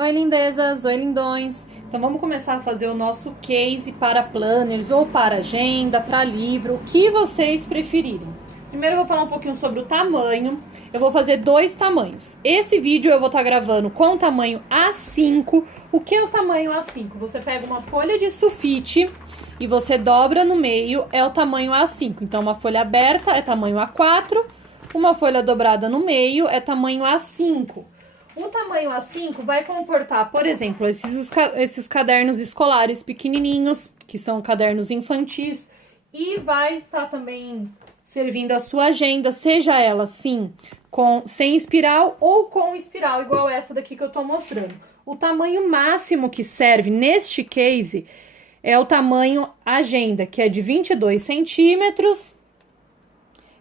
Oi, lindezas! Oi, lindões! Então vamos começar a fazer o nosso case para planners ou para agenda, para livro, o que vocês preferirem. Primeiro eu vou falar um pouquinho sobre o tamanho. Eu vou fazer 2 tamanhos. Esse vídeo eu vou estar gravando com o tamanho A5. O que é o tamanho A5? Você pega uma folha de sulfite e você dobra no meio, é o tamanho A5. Então uma folha aberta é tamanho A4, uma folha dobrada no meio é tamanho A5. O tamanho A5 vai comportar, por exemplo, esses cadernos escolares pequenininhos, que são cadernos infantis, e vai estar também servindo a sua agenda, seja ela, sim, sem espiral ou com espiral, igual essa daqui que eu tô mostrando. O tamanho máximo que serve neste case é o tamanho agenda, que é de 22 centímetros,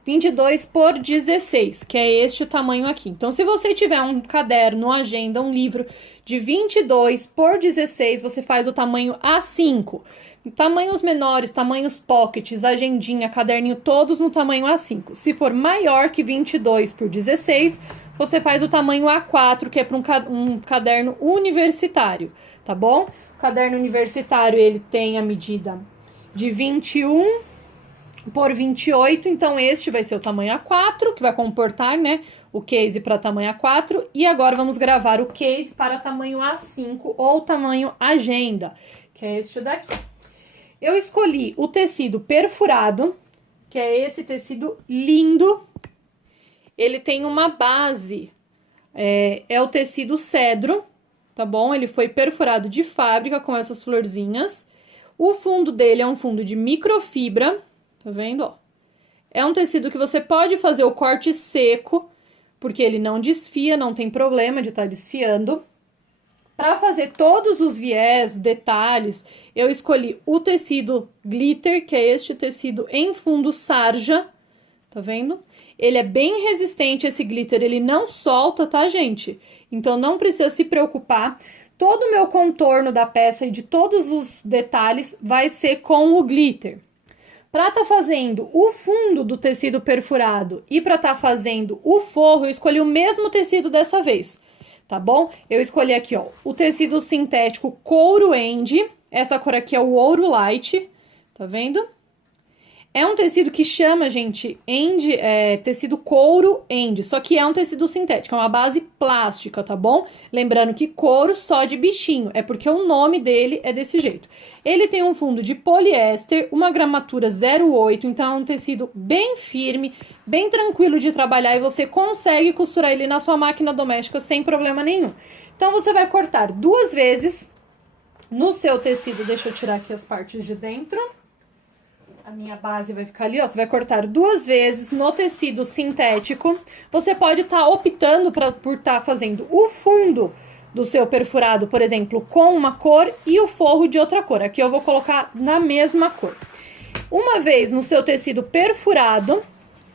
22 por 16, que é este o tamanho aqui. Então, se você tiver um caderno, uma agenda, um livro de 22 por 16, você faz o tamanho A5. Tamanhos menores, tamanhos pockets, agendinha, caderninho, todos no tamanho A5. Se for maior que 22 por 16, você faz o tamanho A4, que é para um caderno universitário, tá bom? O caderno universitário, ele tem a medida de 21 por 28, então este vai ser o tamanho A4, que vai comportar, né, o case para tamanho A4. E agora vamos gravar o case para tamanho A5 ou tamanho agenda, que é este daqui. Eu escolhi o tecido perfurado, que é esse tecido lindo. Ele tem uma base, é o tecido cedro, tá bom? Ele foi perfurado de fábrica com essas florzinhas. O fundo dele é um fundo de microfibra. Tá vendo, ó? É um tecido que você pode fazer o corte seco, porque ele não desfia, não tem problema de estar desfiando. Para fazer todos os viés, detalhes, eu escolhi o tecido glitter, que é este tecido em fundo sarja, tá vendo? Ele é bem resistente, esse glitter, ele não solta, tá, gente? Então não precisa se preocupar. Todo o meu contorno da peça e de todos os detalhes vai ser com o glitter. Para estar fazendo o fundo do tecido perfurado e para estar fazendo o forro, eu escolhi o mesmo tecido dessa vez, tá bom? Eu escolhi aqui, ó, o tecido sintético couro End, essa cor aqui é o ouro light, tá vendo? É um tecido que chama, gente, tecido couro End, só que é um tecido sintético, é uma base plástica, tá bom? Lembrando que couro só de bichinho, é porque o nome dele é desse jeito. Ele tem um fundo de poliéster, uma gramatura 0,8, então é um tecido bem firme, bem tranquilo de trabalhar e você consegue costurar ele na sua máquina doméstica sem problema nenhum. Então, você vai cortar 2 vezes no seu tecido, deixa eu tirar aqui as partes de dentro. A minha base vai ficar ali, ó. Você vai cortar 2 vezes no tecido sintético. Você pode estar optando por estar fazendo o fundo do seu perfurado, por exemplo, com uma cor e o forro de outra cor. Aqui eu vou colocar na mesma cor. Uma vez no seu tecido perfurado,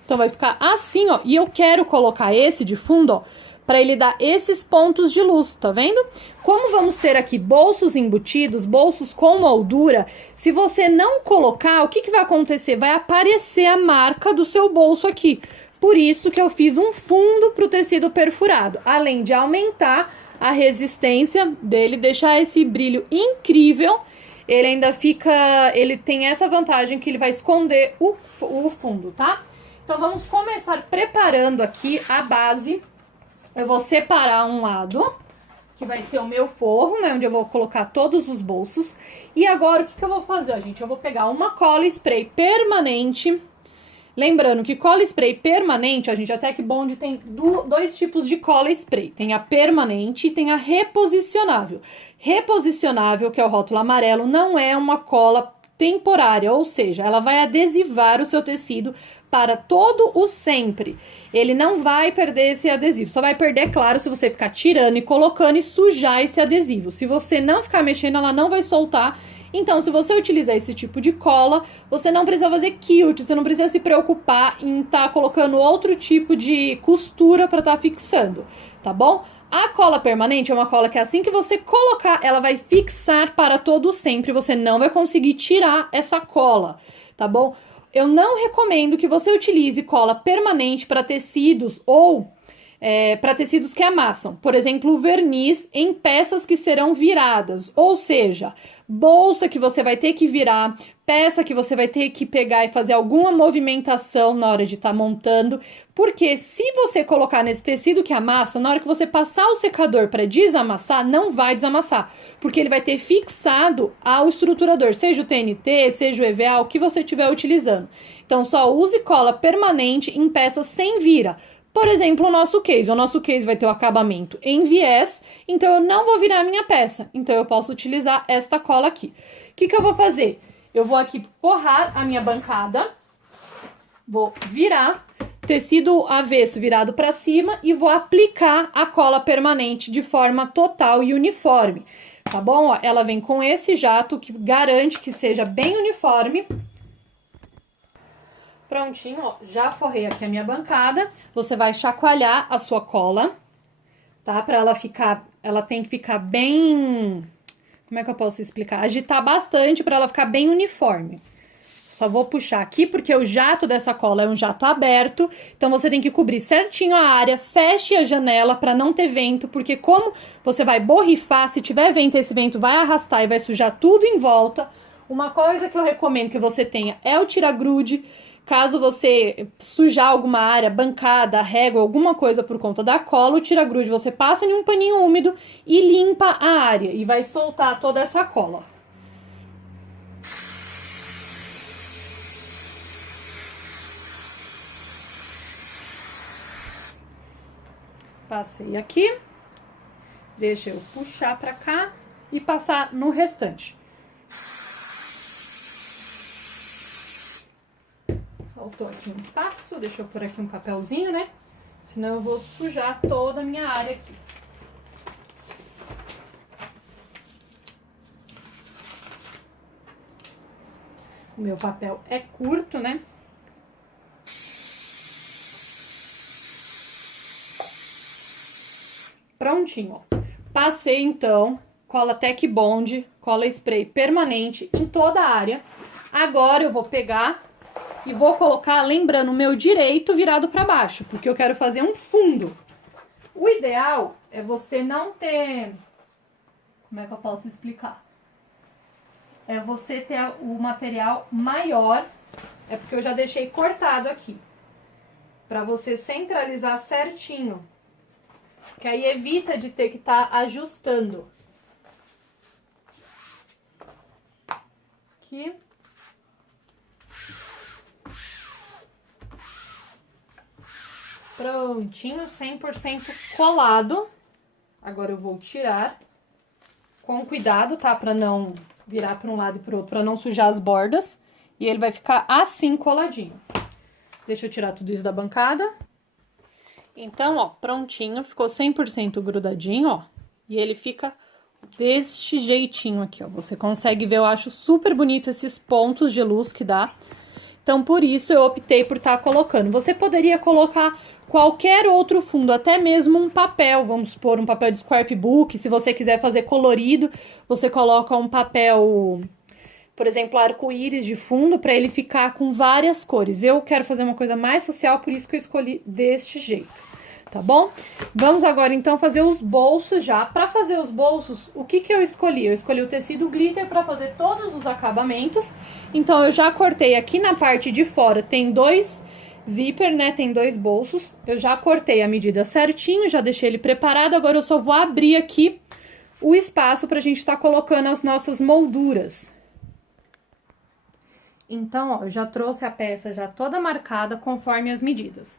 então vai ficar assim, ó. E eu quero colocar esse de fundo, ó, para ele dar esses pontos de luz, tá vendo? Como vamos ter aqui bolsos embutidos, bolsos com moldura, se você não colocar, o que vai acontecer? Vai aparecer a marca do seu bolso aqui. Por isso que eu fiz um fundo para o tecido perfurado, além de aumentar a resistência dele, deixar esse brilho incrível, ele ainda ele tem essa vantagem que ele vai esconder o fundo, tá? Então vamos começar preparando aqui a base. Eu vou separar um lado, que vai ser o meu forro, né? Onde eu vou colocar todos os bolsos. E agora, o que eu vou fazer, ó, gente? Eu vou pegar uma cola spray permanente. Lembrando que cola spray permanente, a gente, até que Bond tem 2 tipos de cola spray. Tem a permanente e tem a reposicionável. Reposicionável, que é o rótulo amarelo, não é uma cola temporária, ou seja, ela vai adesivar o seu tecido para todo o sempre. Ele não vai perder esse adesivo, só vai perder, claro, se você ficar tirando e colocando e sujar esse adesivo. Se você não ficar mexendo, ela não vai soltar. Então, se você utilizar esse tipo de cola, você não precisa fazer quilt, você não precisa se preocupar em estar colocando outro tipo de costura para estar fixando, tá bom? A cola permanente é uma cola que assim que você colocar, ela vai fixar para todo sempre, você não vai conseguir tirar essa cola, tá bom? Eu não recomendo que você utilize cola permanente para tecidos ou para tecidos que amassam. Por exemplo, o verniz em peças que serão viradas, ou seja, bolsa que você vai ter que virar, peça que você vai ter que pegar e fazer alguma movimentação na hora de estar montando, porque se você colocar nesse tecido que amassa, na hora que você passar o secador para desamassar, não vai desamassar, porque ele vai ter fixado ao estruturador, seja o TNT, seja o EVA, o que você estiver utilizando. Então, só use cola permanente em peças sem vira. Por exemplo, o nosso case vai ter o acabamento em viés, então eu não vou virar a minha peça, então eu posso utilizar esta cola aqui. O que eu vou fazer? Eu vou aqui forrar a minha bancada, vou virar, tecido avesso virado para cima e vou aplicar a cola permanente de forma total e uniforme, tá bom? Ó, ela vem com esse jato que garante que seja bem uniforme. Prontinho, ó, já forrei aqui a minha bancada. Você vai chacoalhar a sua cola, tá? Pra ela tem que ficar bem... Como é que eu posso explicar? Agitar bastante pra ela ficar bem uniforme. Só vou puxar aqui porque o jato dessa cola é um jato aberto. Então, você tem que cobrir certinho a área. Feche a janela pra não ter vento, porque como você vai borrifar, se tiver vento, esse vento vai arrastar e vai sujar tudo em volta. Uma coisa que eu recomendo que você tenha é o tira-grude. Caso você sujar alguma área, bancada, régua, alguma coisa por conta da cola, o tira-grude você passa em um paninho úmido e limpa a área. E vai soltar toda essa cola. Passei aqui. Deixa eu puxar pra cá e passar no restante. Faltou aqui um espaço, deixa eu pôr aqui um papelzinho, né? Senão eu vou sujar toda a minha área aqui. O meu papel é curto, né? Prontinho, ó. Passei, então, cola Tec Bond, cola spray permanente em toda a área. Agora eu vou pegar... E vou colocar, lembrando, o meu direito virado para baixo, porque eu quero fazer um fundo. O ideal é você não ter... Como é que eu posso explicar? É você ter o material maior, é porque eu já deixei cortado aqui. Para você centralizar certinho. Que aí evita de ter que estar ajustando. Aqui. Prontinho, 100% colado. Agora eu vou tirar com cuidado, tá? Pra não virar pra um lado e pro outro, pra não sujar as bordas. E ele vai ficar assim coladinho. Deixa eu tirar tudo isso da bancada. Então, ó, prontinho. Ficou 100% grudadinho, ó. E ele fica deste jeitinho aqui, ó. Você consegue ver, eu acho super bonito esses pontos de luz que dá. Então, por isso eu optei por estar colocando. Você poderia colocar qualquer outro fundo, até mesmo um papel, vamos supor, um papel de scrapbook. Se você quiser fazer colorido, você coloca um papel, por exemplo, arco-íris de fundo, para ele ficar com várias cores. Eu quero fazer uma coisa mais social, por isso que eu escolhi deste jeito, tá bom? Vamos agora, então, fazer os bolsos já. Para fazer os bolsos, o que eu escolhi? Eu escolhi o tecido glitter para fazer todos os acabamentos. Então, eu já cortei aqui na parte de fora, tem dois zíper, né? Tem dois bolsos. Eu já cortei a medida certinho, já deixei ele preparado. Agora, eu só vou abrir aqui o espaço pra gente estar colocando as nossas molduras. Então, ó, eu já trouxe a peça já toda marcada conforme as medidas.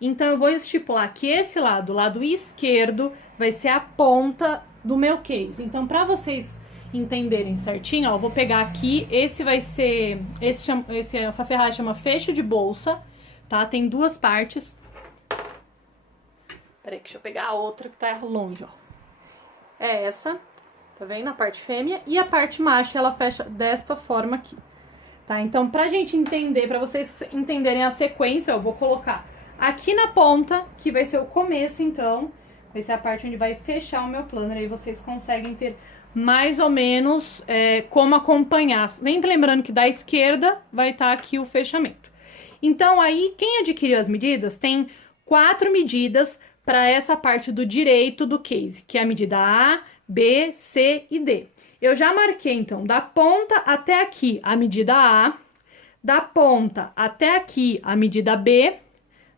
Então, eu vou estipular que esse lado, o lado esquerdo, vai ser a ponta do meu case. Então, pra vocês entenderem certinho, ó, eu vou pegar aqui, esse vai ser, essa ferragem chama fecho de bolsa, tá? Tem duas partes. Peraí, deixa eu pegar a outra que tá longe, ó. É essa, tá vendo? A parte fêmea. E a parte macho, ela fecha desta forma aqui, tá? Então, pra gente entender, pra vocês entenderem a sequência, eu vou colocar aqui na ponta, que vai ser o começo, então, vai ser a parte onde vai fechar o meu planner, aí vocês conseguem ter mais ou menos como acompanhar. Sempre lembrando que da esquerda vai estar aqui o fechamento. Então, aí, quem adquiriu as medidas, tem 4 medidas para essa parte do direito do case, que é a medida A, B, C e D. Eu já marquei, então, da ponta até aqui a medida A, da ponta até aqui a medida B,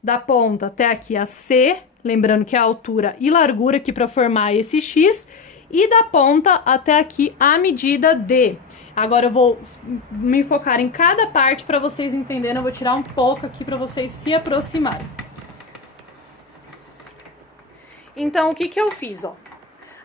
da ponta até aqui a C, lembrando que é a altura e largura aqui para formar esse X, e da ponta até aqui a medida D. Agora eu vou me focar em cada parte para vocês entenderem, eu vou tirar um pouco aqui para vocês se aproximarem. Então, o que que eu fiz, ó?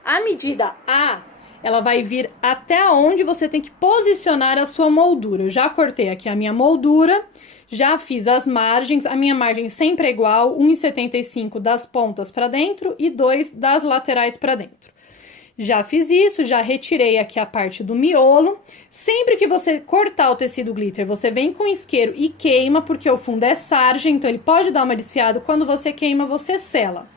A medida A, ela vai vir até onde você tem que posicionar a sua moldura. Eu já cortei aqui a minha moldura, já fiz as margens, a minha margem sempre é igual, 1,75 das pontas para dentro e 2 das laterais para dentro. Já fiz isso, já retirei aqui a parte do miolo. Sempre que você cortar o tecido glitter, você vem com isqueiro e queima, porque o fundo é sarja, então ele pode dar uma desfiada. Quando você queima, você sela.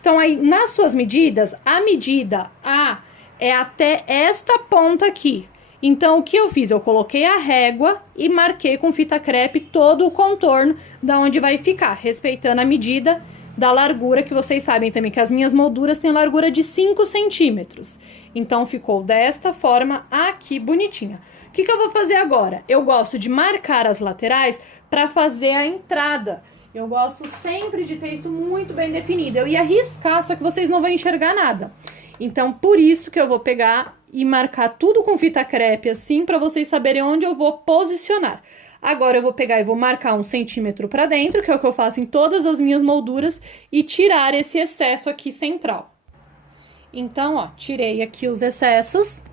Então, aí, nas suas medidas, a medida A é até esta ponta aqui. Então, o que eu fiz? Eu coloquei a régua e marquei com fita crepe todo o contorno da onde vai ficar, respeitando a medida da largura, que vocês sabem também que as minhas molduras têm largura de 5 centímetros. Então, ficou desta forma aqui, bonitinha. O que que eu vou fazer agora? Eu gosto de marcar as laterais para fazer a entrada. Eu gosto sempre de ter isso muito bem definido. Eu ia riscar, só que vocês não vão enxergar nada. Então, por isso que eu vou pegar e marcar tudo com fita crepe assim, para vocês saberem onde eu vou posicionar. Agora, eu vou pegar e vou marcar 1 centímetro para dentro, que é o que eu faço em todas as minhas molduras, e tirar esse excesso aqui central. Então, ó, tirei aqui os excessos.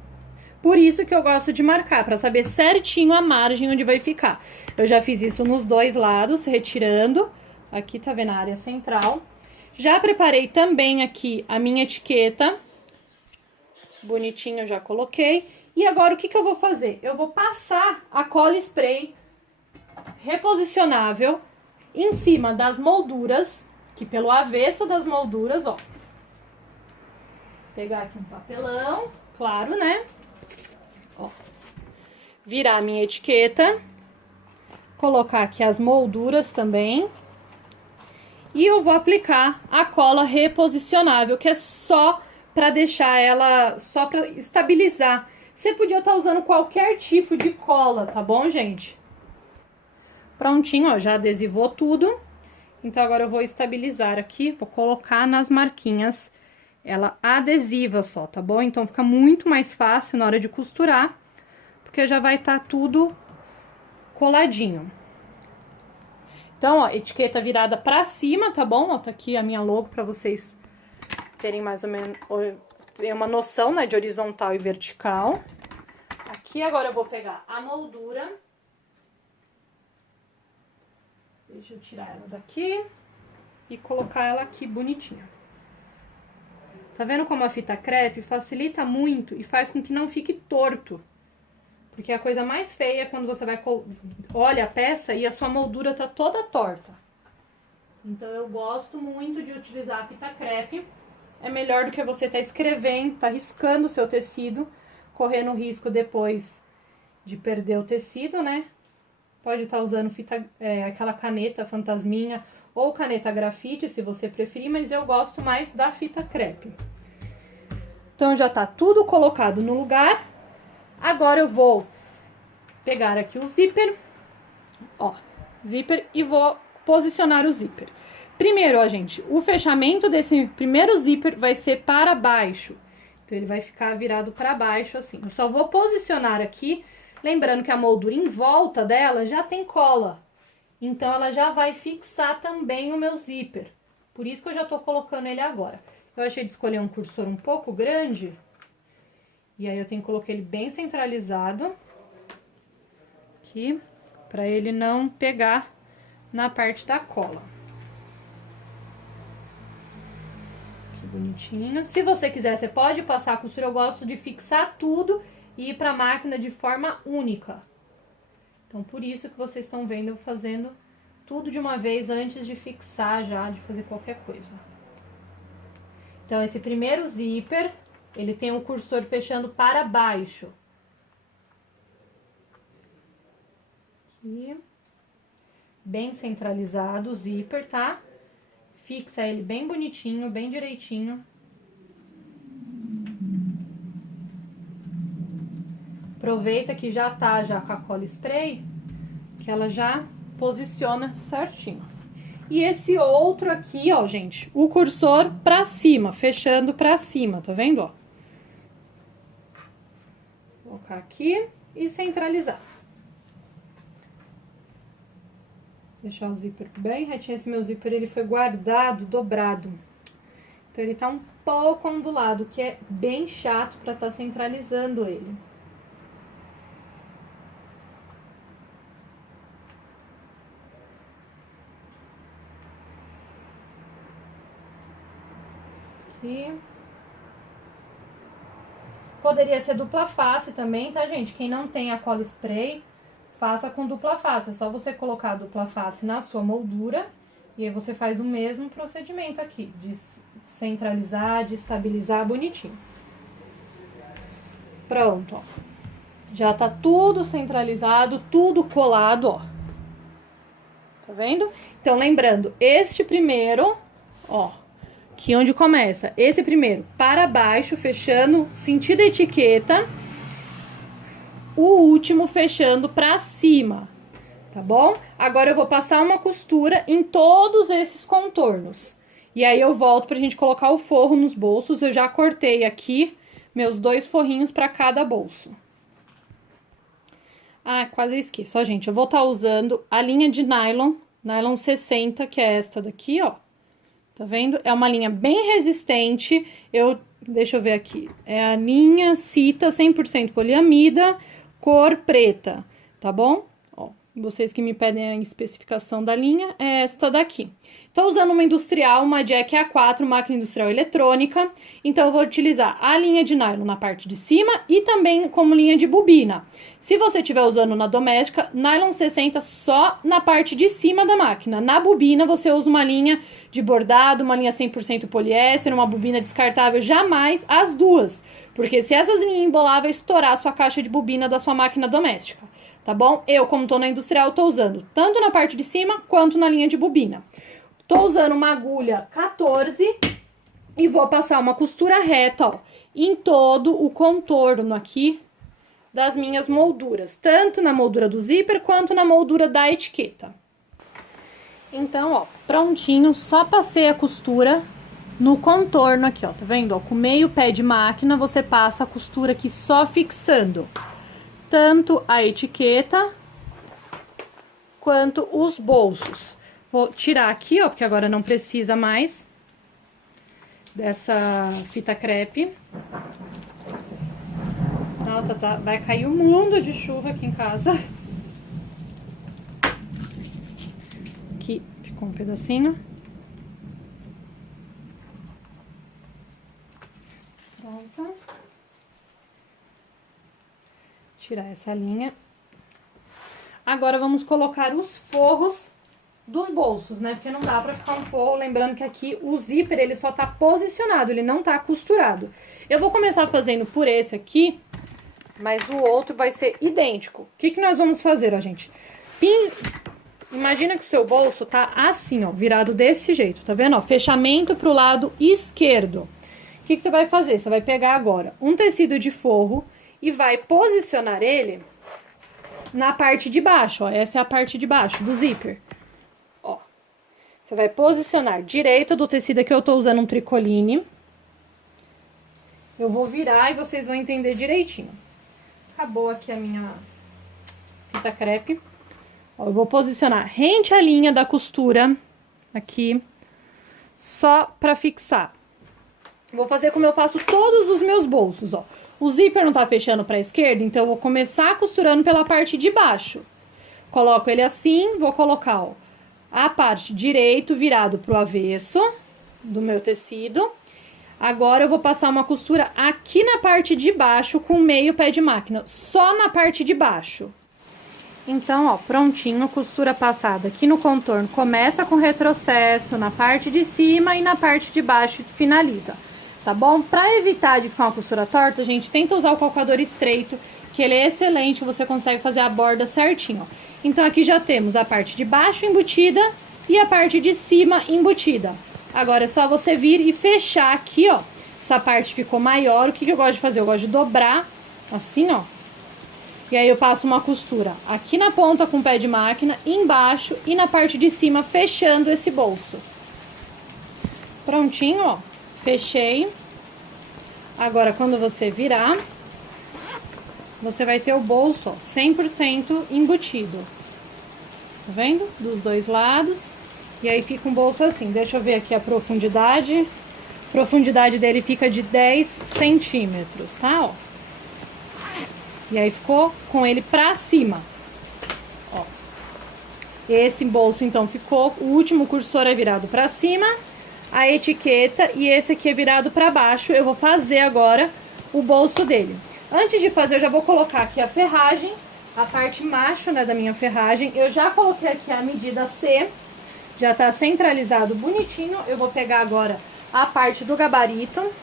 Por isso que eu gosto de marcar, para saber certinho a margem onde vai ficar. Eu já fiz isso nos dois lados, retirando. Aqui tá vendo a área central. Já preparei também aqui a minha etiqueta. Bonitinho, eu já coloquei. E agora, o que que eu vou fazer? Eu vou passar a cola spray reposicionável em cima das molduras, que pelo avesso das molduras, ó. Vou pegar aqui um papelão, claro, né? Ó. Virar a minha etiqueta. Colocar aqui as molduras também. E eu vou aplicar a cola reposicionável, que é só para deixar ela, só para estabilizar. Você podia estar usando qualquer tipo de cola, tá bom, gente? Prontinho, ó, já adesivou tudo. Então, agora eu vou estabilizar aqui, vou colocar nas marquinhas ela adesiva só, tá bom? Então, fica muito mais fácil na hora de costurar, porque já vai estar tudo coladinho. Então, ó, etiqueta virada pra cima, tá bom? Ó, tá aqui a minha logo pra vocês terem mais ou menos ter uma noção, né, de horizontal e vertical. Aqui agora eu vou pegar a moldura. Deixa eu tirar ela daqui e colocar ela aqui bonitinha. Tá vendo como a fita crepe facilita muito e faz com que não fique torto? Porque a coisa mais feia é quando você vai olha a peça e a sua moldura tá toda torta. Então eu gosto muito de utilizar a fita crepe. É melhor do que você tá escrevendo, tá riscando o seu tecido, correndo risco depois de perder o tecido, né? Pode estar usando aquela caneta fantasminha ou caneta grafite, se você preferir, mas eu gosto mais da fita crepe. Então já tá tudo colocado no lugar. Agora eu vou pegar aqui o zíper, ó, zíper, e vou posicionar o zíper. Primeiro, ó, gente, o fechamento desse primeiro zíper vai ser para baixo. Então, ele vai ficar virado para baixo, assim. Eu só vou posicionar aqui, lembrando que a moldura em volta dela já tem cola. Então, ela já vai fixar também o meu zíper. Por isso que eu já tô colocando ele agora. Eu achei de escolher um cursor um pouco grande. E aí, eu tenho que colocar ele bem centralizado. Aqui, pra ele não pegar na parte da cola. Que bonitinho. Se você quiser, você pode passar a costura. Eu gosto de fixar tudo e ir pra máquina de forma única. Então, por isso que vocês estão vendo eu fazendo tudo de uma vez antes de fixar já, de fazer qualquer coisa. Então, esse primeiro zíper, ele tem o cursor fechando para baixo. Aqui. Bem centralizado o zíper, tá? fixa ele bem bonitinho, bem direitinho. Aproveita que já tá com a cola spray, que ela já posiciona certinho. E esse outro aqui, ó, gente, o cursor pra cima, fechando pra cima, tá vendo, ó? Vou colocar aqui e centralizar. Deixar o zíper bem retinho. Esse meu zíper, ele foi guardado, dobrado. Então, ele tá um pouco ondulado, que é bem chato pra tá centralizando ele. Aqui. Poderia ser dupla face também, tá, gente? Quem não tem a cola spray, faça com dupla face. É só você colocar a dupla face na sua moldura e aí você faz o mesmo procedimento aqui, de centralizar, de estabilizar bonitinho. Pronto, ó. Já tá tudo centralizado, tudo colado, ó. Tá vendo? Então, lembrando, este primeiro, ó, que onde começa, esse primeiro, para baixo, fechando, sentido etiqueta. O último fechando pra cima, tá bom? Agora eu vou passar uma costura em todos esses contornos. E aí eu volto pra gente colocar o forro nos bolsos. Eu já cortei aqui meus 2 forrinhos pra cada bolso. Ah, quase eu esqueço. Ó, gente, eu vou estar usando a linha de nylon 60, que é esta daqui, ó. Tá vendo? É uma linha bem resistente. Deixa eu ver aqui. É a linha Cita 100% poliamida, cor preta, tá bom? Ó, vocês que me pedem a especificação da linha, é esta daqui. Tô usando uma industrial, uma Jack A4, máquina industrial eletrônica. Então, eu vou utilizar a linha de nylon na parte de cima e também como linha de bobina. Se você estiver usando na doméstica, nylon 60 só na parte de cima da máquina. Na bobina, você usa uma linha de bordado, uma linha 100% poliéster, uma bobina descartável, jamais as duas. Porque se essas linhas embolar, vai estourar a sua caixa de bobina da sua máquina doméstica, tá bom? Eu, como tô na industrial, tô usando tanto na parte de cima, quanto na linha de bobina. Tô usando uma agulha 14 e vou passar uma costura reta, ó, em todo o contorno aqui das minhas molduras. Tanto na moldura do zíper, quanto na moldura da etiqueta. Então, ó, prontinho, só passei a costura no contorno aqui, ó, tá vendo? Ó, com meio pé de máquina, você passa a costura aqui só fixando tanto a etiqueta quanto os bolsos. Vou tirar aqui, ó, porque agora não precisa mais dessa fita crepe. Nossa, vai cair um mundo de chuva aqui em casa. Aqui ficou um pedacinho. Pronto. Tirar essa linha. Agora vamos colocar os forros dos bolsos, né? Porque não dá pra ficar um forro, lembrando que aqui o zíper, ele só tá posicionado, ele não tá costurado. Eu vou começar fazendo por esse aqui, mas o outro vai ser idêntico. O que que nós vamos fazer, ó, gente? Imagina que o seu bolso tá assim, ó, virado desse jeito, tá vendo? Ó, fechamento pro lado esquerdo. O que que você vai fazer? Você vai pegar agora um tecido de forro e vai posicionar ele na parte de baixo, ó. Essa é a parte de baixo do zíper. Ó. Você vai posicionar direito do tecido aqui, eu tô usando um tricoline. Eu vou virar e vocês vão entender direitinho. Acabou aqui a minha fita crepe. Ó, eu vou posicionar rente à linha da costura aqui, só pra fixar. Vou fazer como eu faço todos os meus bolsos, ó. O zíper não tá fechando pra esquerda, então eu vou começar costurando pela parte de baixo. Coloco ele assim, vou colocar, ó, a parte direito virado pro avesso do meu tecido. Agora eu vou passar uma costura aqui na parte de baixo com meio pé de máquina, só na parte de baixo. Então, ó, prontinho, costura passada aqui no contorno. Começa com retrocesso na parte de cima e na parte de baixo finaliza, tá bom? Pra evitar de ficar uma costura torta, gente, tenta usar o calcador estreito, que ele é excelente, você consegue fazer a borda certinho, ó. Então, aqui já temos a parte de baixo embutida e a parte de cima embutida. Agora é só você vir e fechar aqui, ó. Essa parte ficou maior, o que eu gosto de fazer? Eu gosto de dobrar, assim, ó. E aí eu passo uma costura aqui na ponta com o pé de máquina, embaixo e na parte de cima, fechando esse bolso. Prontinho, ó. Fechei. Agora, quando você virar, você vai ter o bolso, ó, 100% embutido. Tá vendo? Dos dois lados. E aí fica um bolso assim. Deixa eu ver aqui a profundidade. A profundidade dele fica de 10 centímetros, tá? Ó. E aí ficou com ele pra cima. Ó. Esse bolso, então, ficou... O último cursor é virado pra cima. A etiqueta e esse aqui é virado pra baixo. Eu vou fazer agora o bolso dele. Antes de fazer, eu já vou colocar aqui a ferragem. A parte macho, né, da minha ferragem. Eu já coloquei aqui a medida C. Já tá centralizado bonitinho. Eu vou pegar agora a parte do gabarito.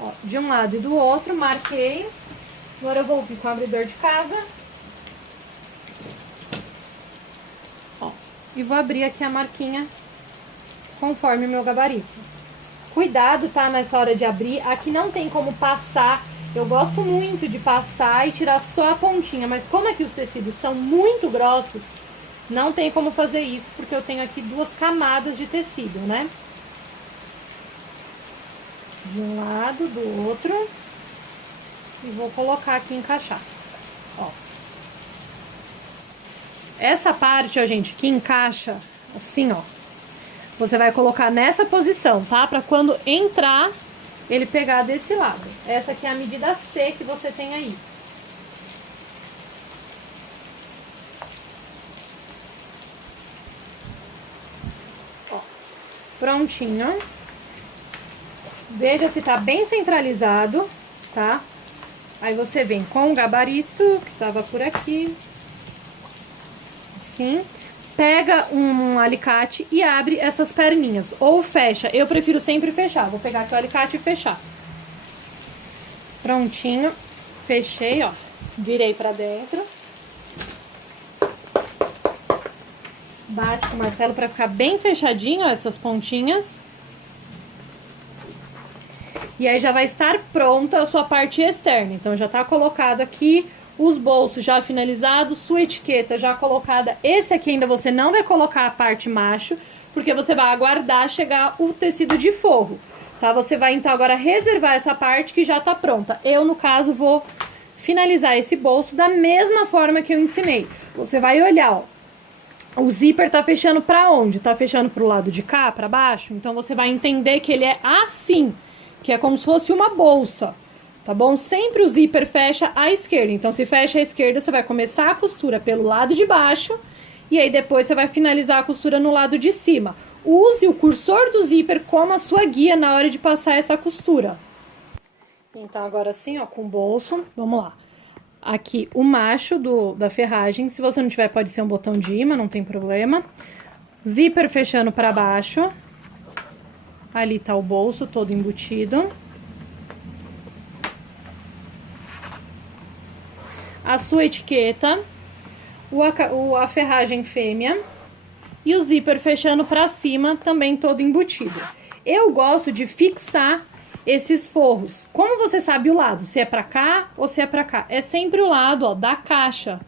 Ó, de um lado e do outro, marquei. Agora eu vou vir com o abridor de casa. Ó, e vou abrir aqui a marquinha conforme o meu gabarito. Cuidado, tá, nessa hora de abrir. Aqui não tem como passar. Eu gosto muito de passar e tirar só a pontinha, mas como aqui os tecidos são muito grossos, não tem como fazer isso, porque eu tenho aqui 2 camadas de tecido, né? De um lado, do outro. E vou colocar aqui e encaixar. Ó. Essa parte, ó, gente, que encaixa assim, ó. Você vai colocar nessa posição, tá? Pra quando entrar, ele pegar desse lado. Essa aqui é a medida C que você tem aí. Ó. Prontinho. Veja se tá bem centralizado, tá? Aí você vem com o gabarito, que tava por aqui. Assim. Pega um alicate e abre essas perninhas. Ou fecha. Eu prefiro sempre fechar. Vou pegar aqui o alicate e fechar. Prontinho. Fechei, ó. Virei pra dentro. Bate com o martelo pra ficar bem fechadinho, ó, essas pontinhas. E aí já vai estar pronta a sua parte externa. Então já tá colocado aqui os bolsos já finalizados, sua etiqueta já colocada. Esse aqui ainda você não vai colocar a parte macho, porque você vai aguardar chegar o tecido de forro, tá? Você vai então agora reservar essa parte que já tá pronta. Eu, no caso, vou finalizar esse bolso da mesma forma que eu ensinei. Você vai olhar, ó. O zíper tá fechando pra onde? Tá fechando pro lado de cá, pra baixo? Então você vai entender que ele é assim, que é como se fosse uma bolsa. Tá bom? Sempre o zíper fecha à esquerda. Então, se fecha à esquerda, você vai começar a costura pelo lado de baixo. E aí, depois, você vai finalizar a costura no lado de cima. Use o cursor do zíper como a sua guia na hora de passar essa costura. Então, agora sim, ó, com o bolso. Vamos lá. Aqui, o macho da ferragem. Se você não tiver, pode ser um botão de imã, não tem problema. Zíper fechando pra baixo. Ali tá o bolso todo embutido. A sua etiqueta, a ferragem fêmea e o zíper fechando pra cima, também todo embutido. Eu gosto de fixar esses forros. Como você sabe o lado, se é pra cá ou se é pra cá? É sempre o lado, ó, da caixa.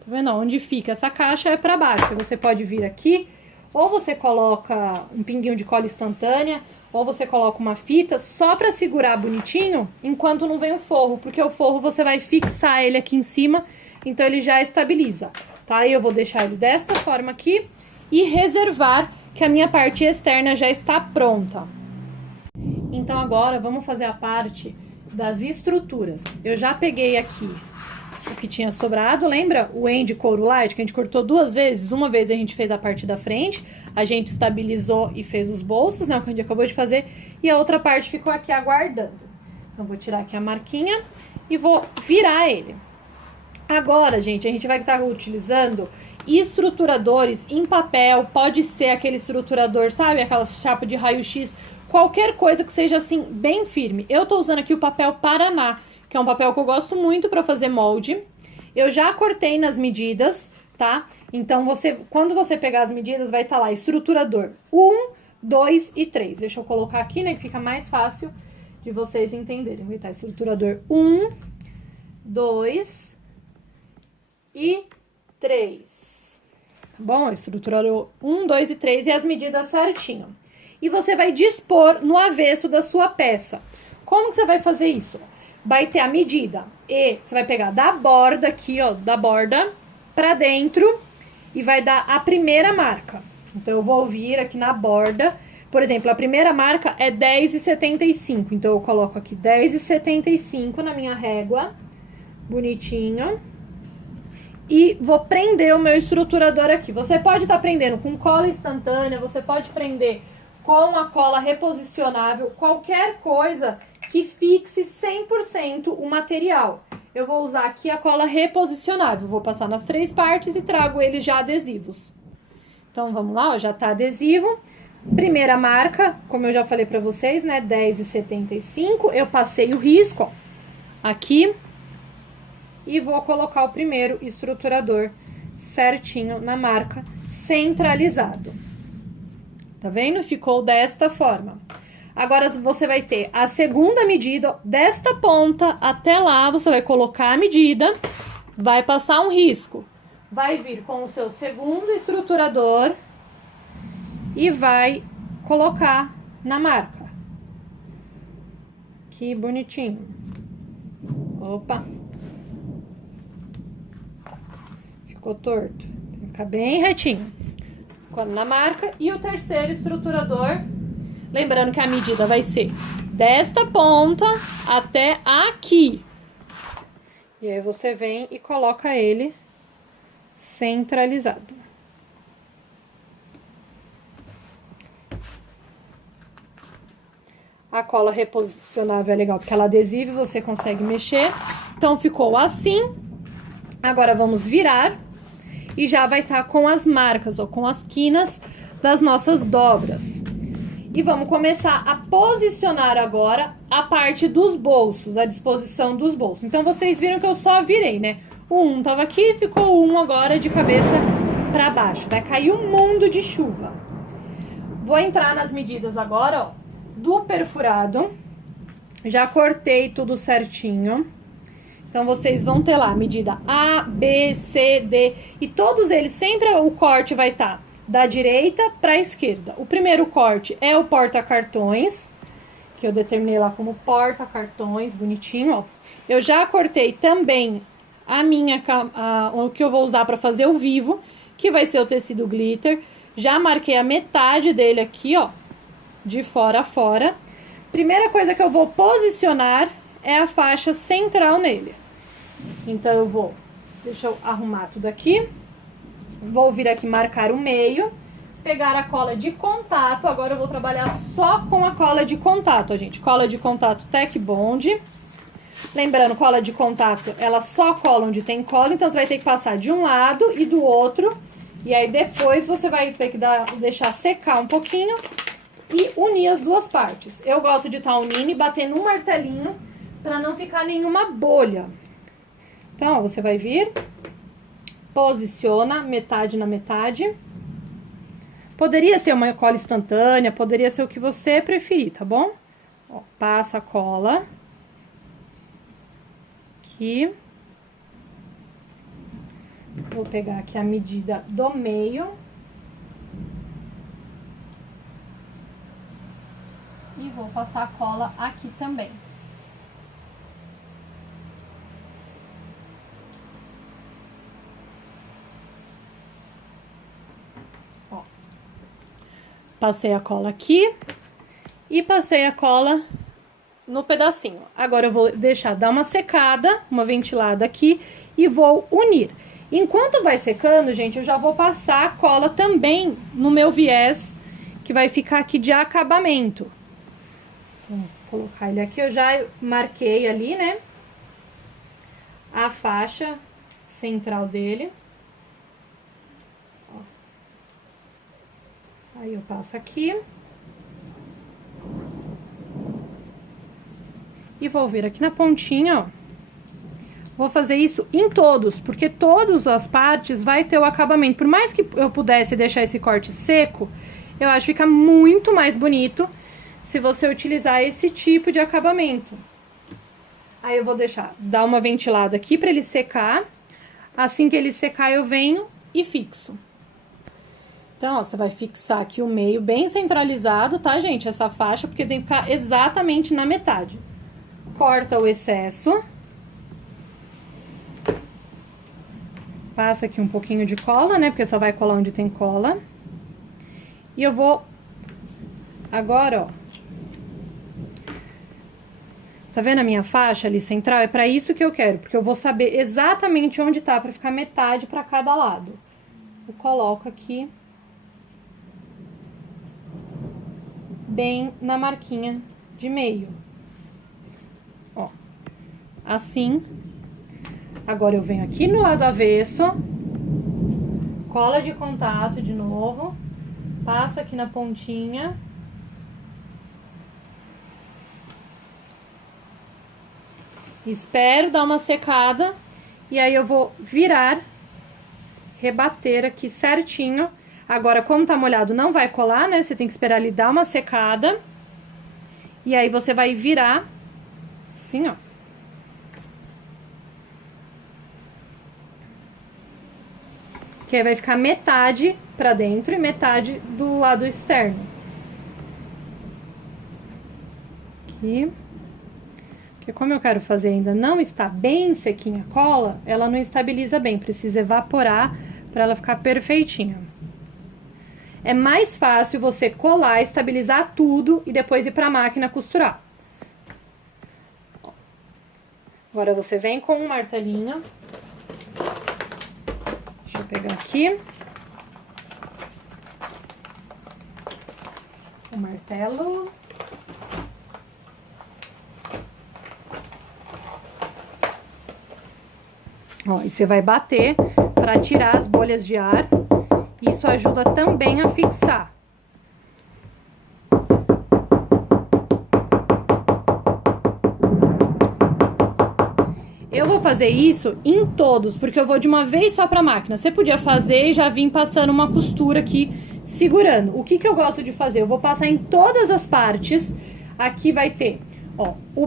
Tá vendo? Onde fica essa caixa é pra baixo. Você pode vir aqui, ou você coloca um pinguinho de cola instantânea, ou você coloca uma fita só pra segurar bonitinho, enquanto não vem o forro, porque o forro você vai fixar ele aqui em cima, então ele já estabiliza, tá? E eu vou deixar ele desta forma aqui e reservar que a minha parte externa já está pronta. Então agora vamos fazer a parte das estruturas. Eu já peguei aqui o que tinha sobrado, lembra o end couro light, que a gente cortou 2 vezes? Uma vez a gente fez a parte da frente, a gente estabilizou e fez os bolsos, né, o que a gente acabou de fazer, e a outra parte ficou aqui aguardando. Então, vou tirar aqui a marquinha e vou virar ele. Agora, gente, a gente vai estar utilizando estruturadores em papel, pode ser aquele estruturador, sabe, aquela chapa de raio-x, qualquer coisa que seja assim, bem firme. Eu tô usando aqui o papel Paraná, que é um papel que eu gosto muito para fazer molde. Eu já cortei nas medidas, tá? Então, quando você pegar as medidas, vai estar lá, estruturador 1, 2 e 3. Deixa eu colocar aqui, né, que fica mais fácil de vocês entenderem. Vai estar estruturador 1, 2 e 3. Tá bom? Estruturador 1, 2 e 3 e as medidas certinho. E você vai dispor no avesso da sua peça. Como que você vai fazer isso? Vai ter a medida e você vai pegar da borda aqui, ó, da borda pra dentro e vai dar a primeira marca. Então, eu vou vir aqui na borda. Por exemplo, a primeira marca é 10,75. Então, eu coloco aqui 10,75 na minha régua. Bonitinho. E vou prender o meu estruturador aqui. Você pode estar prendendo com cola instantânea, você pode prender com a cola reposicionável, qualquer coisa que fixe 100% o material. Eu vou usar aqui a cola reposicionável. Vou passar nas 3 partes e trago eles já adesivos. Então, vamos lá, ó, já tá adesivo. Primeira marca, como eu já falei pra vocês, né, 10,75. Eu passei o risco, ó, aqui. E vou colocar o primeiro estruturador certinho na marca, centralizado. Tá vendo? Ficou desta forma. Agora, você vai ter a segunda medida, ó, desta ponta até lá, você vai colocar a medida, vai passar um risco. Vai vir com o seu segundo estruturador e vai colocar na marca. Que bonitinho. Opa! Ficou torto. Tem que ficar bem retinho. Quando na marca. E o terceiro estruturador, lembrando que a medida vai ser desta ponta até aqui. E aí você vem e coloca ele centralizado. A cola reposicionável é legal porque ela adesiva e você consegue mexer. Então, ficou assim. Agora, vamos virar. E já vai estar com as marcas, ó, com as quinas das nossas dobras. E vamos começar a posicionar agora a parte dos bolsos, a disposição dos bolsos. Então, vocês viram que eu só virei, né? O 1 tava aqui, ficou o 1 agora de cabeça pra baixo. Vai cair um mundo de chuva. Vou entrar nas medidas agora, ó, do perfurado. Já cortei tudo certinho. Então, vocês vão ter lá a medida A, B, C, D. E todos eles, sempre o corte vai estar da direita para a esquerda. O primeiro corte é o porta-cartões, que eu determinei lá como porta-cartões, bonitinho, ó. Eu já cortei também o que eu vou usar para fazer o vivo, que vai ser o tecido glitter. Já marquei a metade dele aqui, ó, de fora a fora. Primeira coisa que eu vou posicionar é a faixa central nele. Então, deixa eu arrumar tudo aqui. Vou vir aqui marcar o meio, pegar a cola de contato. Agora eu vou trabalhar só com a cola de contato, gente. Cola de contato Tech Bond. Lembrando, cola de contato, ela só cola onde tem cola, então você vai ter que passar de um lado e do outro. E aí depois você vai ter que deixar secar um pouquinho e unir as duas partes. Eu gosto de estar unindo e batendo um martelinho para não ficar nenhuma bolha. Então, ó, você vai vir, posiciona metade na metade. Poderia ser uma cola instantânea, poderia ser o que você preferir, tá bom? Ó, passa a cola. Aqui. Vou pegar aqui a medida do meio. E vou passar a cola aqui também. Ó. Passei a cola aqui e passei a cola no pedacinho. Agora eu vou deixar dar uma secada, uma ventilada aqui e vou unir. Enquanto vai secando, gente, eu já vou passar a cola também no meu viés, que vai ficar aqui de acabamento. Vou colocar ele aqui, eu já marquei ali, né, a faixa central dele. Ó. Aí eu passo aqui. E vou vir aqui na pontinha, ó. Vou fazer isso em todos, porque todas as partes vai ter o acabamento. Por mais que eu pudesse deixar esse corte seco, eu acho que fica muito mais bonito se você utilizar esse tipo de acabamento. Aí eu vou dar uma ventilada aqui para ele secar. Assim que ele secar, eu venho e fixo. Então, ó, você vai fixar aqui o meio bem centralizado, tá, gente? Essa faixa, porque tem que ficar exatamente na metade. Corta o excesso. Passa aqui um pouquinho de cola, né? Porque só vai colar onde tem cola. E eu vou... Agora, ó. Tá vendo a minha faixa ali central? É pra isso que eu quero, porque eu vou saber exatamente onde tá, pra ficar metade pra cada lado. Eu coloco aqui, bem na marquinha de meio. Ó, assim. Agora eu venho aqui no lado avesso, cola de contato de novo, passo aqui na pontinha. Espero dar uma secada e aí eu vou virar, rebater aqui certinho. Agora, como tá molhado, não vai colar, né? Você tem que esperar ele dar uma secada. E aí você vai virar assim, ó. Que aí vai ficar metade pra dentro e metade do lado externo. Aqui. Porque como eu quero fazer ainda não está bem sequinha a cola, ela não estabiliza bem, precisa evaporar para ela ficar perfeitinha. É mais fácil você colar, estabilizar tudo e depois ir para a máquina costurar. Agora você vem com um martelinho. Deixa eu pegar aqui. O martelo. Ó, e você vai bater para tirar as bolhas de ar. Isso ajuda também a fixar. Eu vou fazer isso em todos, porque eu vou de uma vez só pra máquina. Você podia fazer e já vir passando uma costura aqui, segurando. O que que eu gosto de fazer? Eu vou passar em todas as partes. Aqui vai ter, ó, o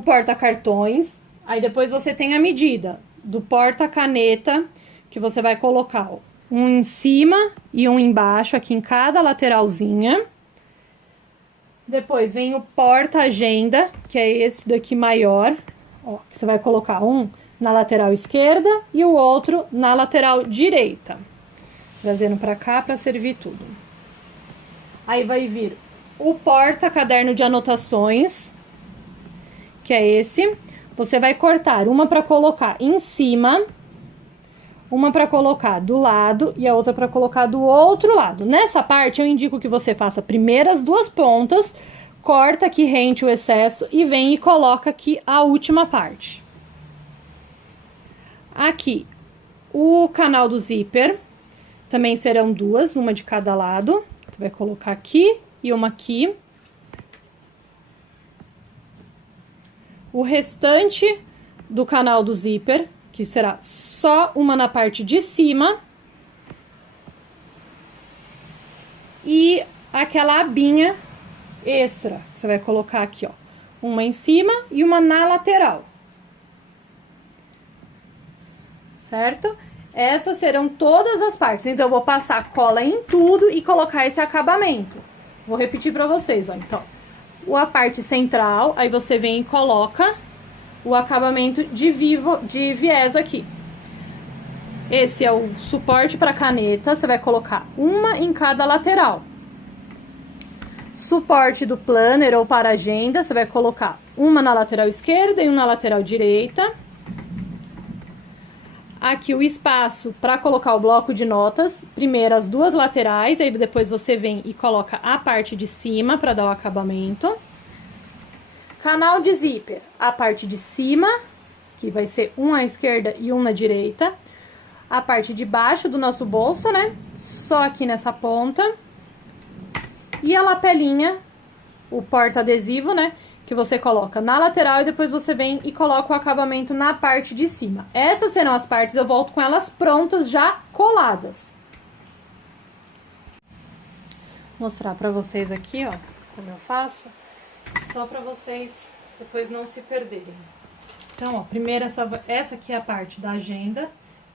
porta-cartões. Aí depois você tem a medida do porta-caneta, que você vai colocar, ó, um em cima e um embaixo, aqui em cada lateralzinha. Depois vem o porta-agenda, que é esse daqui maior. Ó, você vai colocar um na lateral esquerda e o outro na lateral direita. Trazendo pra cá pra servir tudo. Aí vai vir o porta-caderno de anotações, que é esse. Você vai cortar uma pra colocar em cima, uma pra colocar do lado e a outra pra colocar do outro lado. Nessa parte eu indico que você faça primeiro as duas pontas, corta aqui rente o excesso e vem e coloca aqui a última parte. Aqui, o canal do zíper, também serão duas, uma de cada lado. Você vai colocar aqui e uma aqui. O restante do canal do zíper, que será só uma na parte de cima. E aquela abinha extra, que você vai colocar aqui, ó. Uma em cima e uma na lateral. Certo? Essas serão todas as partes. Então, eu vou passar cola em tudo e colocar esse acabamento. Vou repetir pra vocês, ó. Então, a parte central, aí você vem e coloca o acabamento de viés aqui. Esse é o suporte para caneta, você vai colocar uma em cada lateral. Suporte do planner ou para agenda, você vai colocar uma na lateral esquerda e uma na lateral direita. Aqui o espaço para colocar o bloco de notas, primeiro as duas laterais, aí depois você vem e coloca a parte de cima para dar o acabamento. Canal de zíper, a parte de cima, que vai ser um à esquerda e um na direita. A parte de baixo do nosso bolso, né? Só aqui nessa ponta. E a lapelinha o porta-adesivo, né? Que você coloca na lateral e depois você vem e coloca o acabamento na parte de cima. Essas serão as partes, eu volto com elas prontas, já coladas. Vou mostrar pra vocês aqui, ó, como eu faço, só pra vocês depois não se perderem. Então, ó, primeiro essa aqui é a parte da agenda.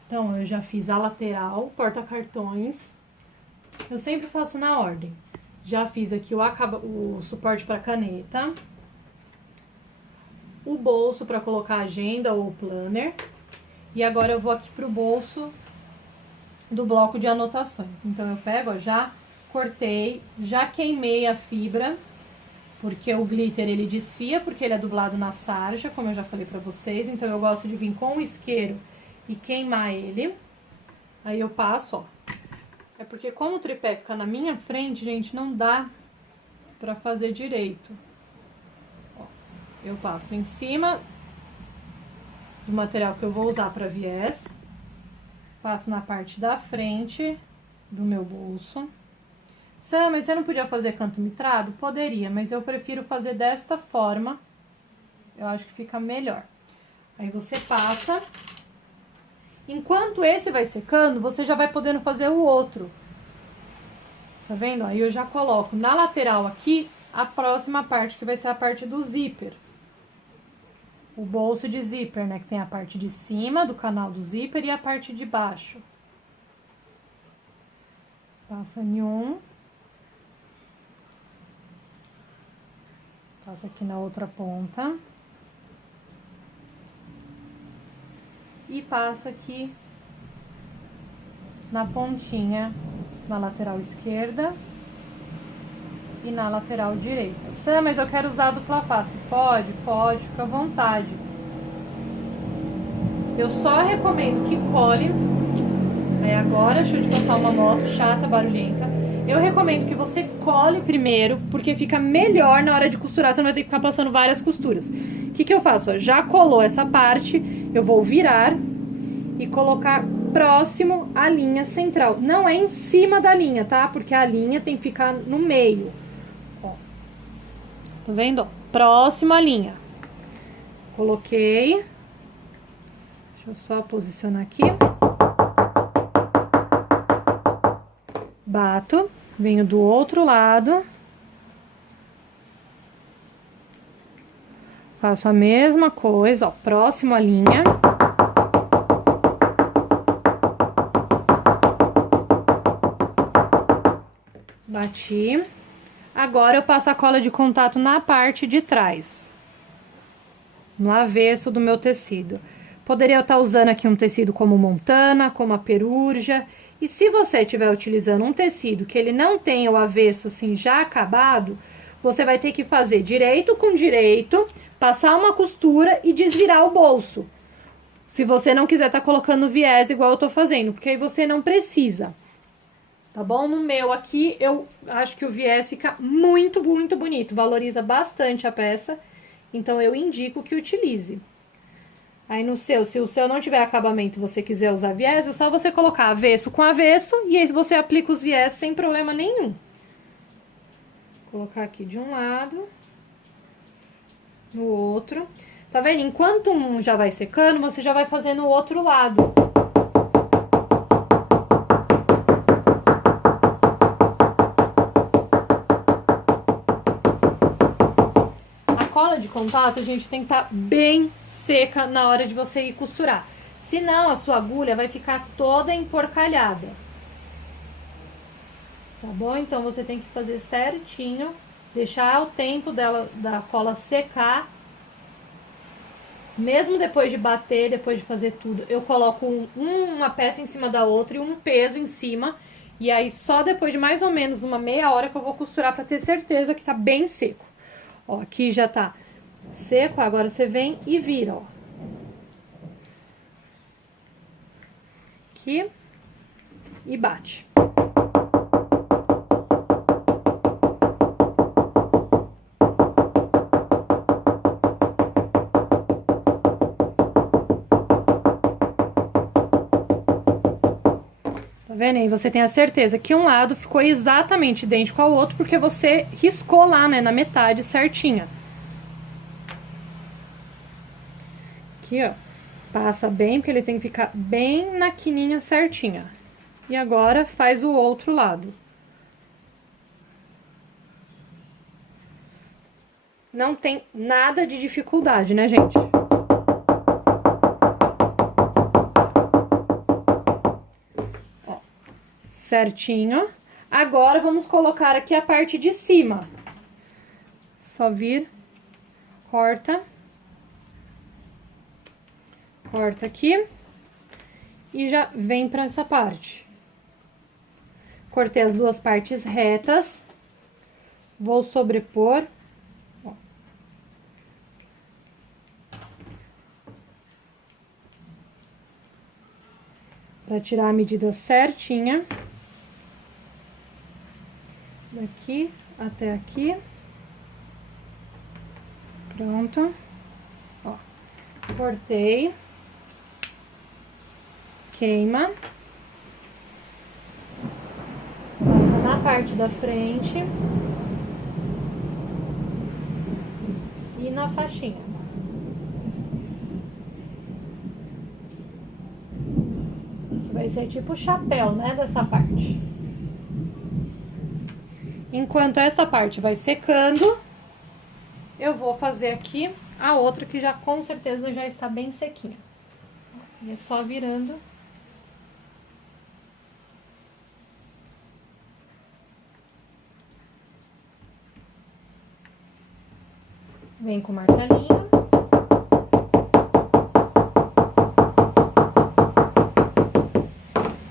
Então, eu já fiz a lateral, porta-cartões. Eu sempre faço na ordem. Já fiz aqui o suporte para caneta. O bolso para colocar agenda ou planner. E agora eu vou aqui pro bolso do bloco de anotações. Então, eu pego, ó, já cortei, já queimei a fibra, porque o glitter ele desfia, porque ele é dublado na sarja, como eu já falei pra vocês. Então, eu gosto de vir com o isqueiro e queimar ele. Aí eu passo, ó. É porque como o tripé fica na minha frente, gente, não dá pra fazer direito. Ó, eu passo em cima do material que eu vou usar pra viés. Passo na parte da frente do meu bolso. Sam, mas você não podia fazer canto mitrado? Poderia, mas eu prefiro fazer desta forma. Eu acho que fica melhor. Aí você passa. Enquanto esse vai secando, você já vai podendo fazer o outro. Tá vendo? Aí eu já coloco na lateral aqui a próxima parte, que vai ser a parte do zíper. O bolso de zíper, né? Que tem a parte de cima do canal do zíper e a parte de baixo. Passa em um. Passa aqui na outra ponta. E passa aqui na pontinha, na lateral esquerda e na lateral direita. Sam, mas eu quero usar a dupla face. Pode, fica à vontade. Eu só recomendo que cole. Aí agora, deixa eu te passar uma moto chata, barulhenta. Eu recomendo que você cole primeiro, porque fica melhor na hora de costurar, você não vai ter que ficar passando várias costuras. O que eu faço? Ó, já colou essa parte, eu vou virar e colocar próximo à linha central. Não é em cima da linha, tá? Porque a linha tem que ficar no meio. Ó. Tá vendo? Ó, próximo à linha. Coloquei. Deixa eu só posicionar aqui. Bato, venho do outro lado, faço a mesma coisa, ó, próximo à linha. Bati. Agora eu passo a cola de contato na parte de trás, no avesso do meu tecido. Poderia estar usando aqui um tecido como montana, como a perurgia. E se você estiver utilizando um tecido que ele não tem o avesso assim já acabado, você vai ter que fazer direito com direito, passar uma costura e desvirar o bolso. Se você não quiser estar colocando viés igual eu tô fazendo, porque aí você não precisa. Tá bom? No meu aqui, eu acho que o viés fica muito, muito bonito, valoriza bastante a peça, então eu indico que utilize. Aí no seu, se o seu não tiver acabamento e você quiser usar viés, é só você colocar avesso com avesso e aí você aplica os viés sem problema nenhum. Vou colocar aqui de um lado, no outro. Tá vendo? Enquanto um já vai secando, você já vai fazendo o outro lado. A cola de contato, a gente tem que estar bem seca na hora de você ir costurar. Senão, a sua agulha vai ficar toda emporcalhada. Tá bom? Então, você tem que fazer certinho, deixar o tempo da cola secar. Mesmo depois de bater, depois de fazer tudo, eu coloco uma peça em cima da outra e um peso em cima. E aí, só depois de mais ou menos uma meia hora que eu vou costurar pra ter certeza que tá bem seco. Ó, aqui já tá seco, agora você vem e vira, ó. Aqui. E bate. Tá vendo aí? Você tem a certeza que um lado ficou exatamente idêntico ao outro, porque você riscou lá, né, na metade certinha. Aqui, ó. Passa bem, porque ele tem que ficar bem na quininha certinha. E agora faz o outro lado. Não tem nada de dificuldade, né, gente? Ó, certinho. Agora, vamos colocar aqui a parte de cima. Só vir, corta. Corta aqui. E já vem pra essa parte. Cortei as duas partes retas. Vou sobrepor. Para tirar a medida certinha. Daqui até aqui. Pronto. Ó, cortei. Queima. Passa na parte da frente. E na faixinha. Vai ser tipo o chapéu, né, dessa parte. Enquanto essa parte vai secando, eu vou fazer aqui a outra que já com certeza já está bem sequinha. É só virando. Vem com o martelinho.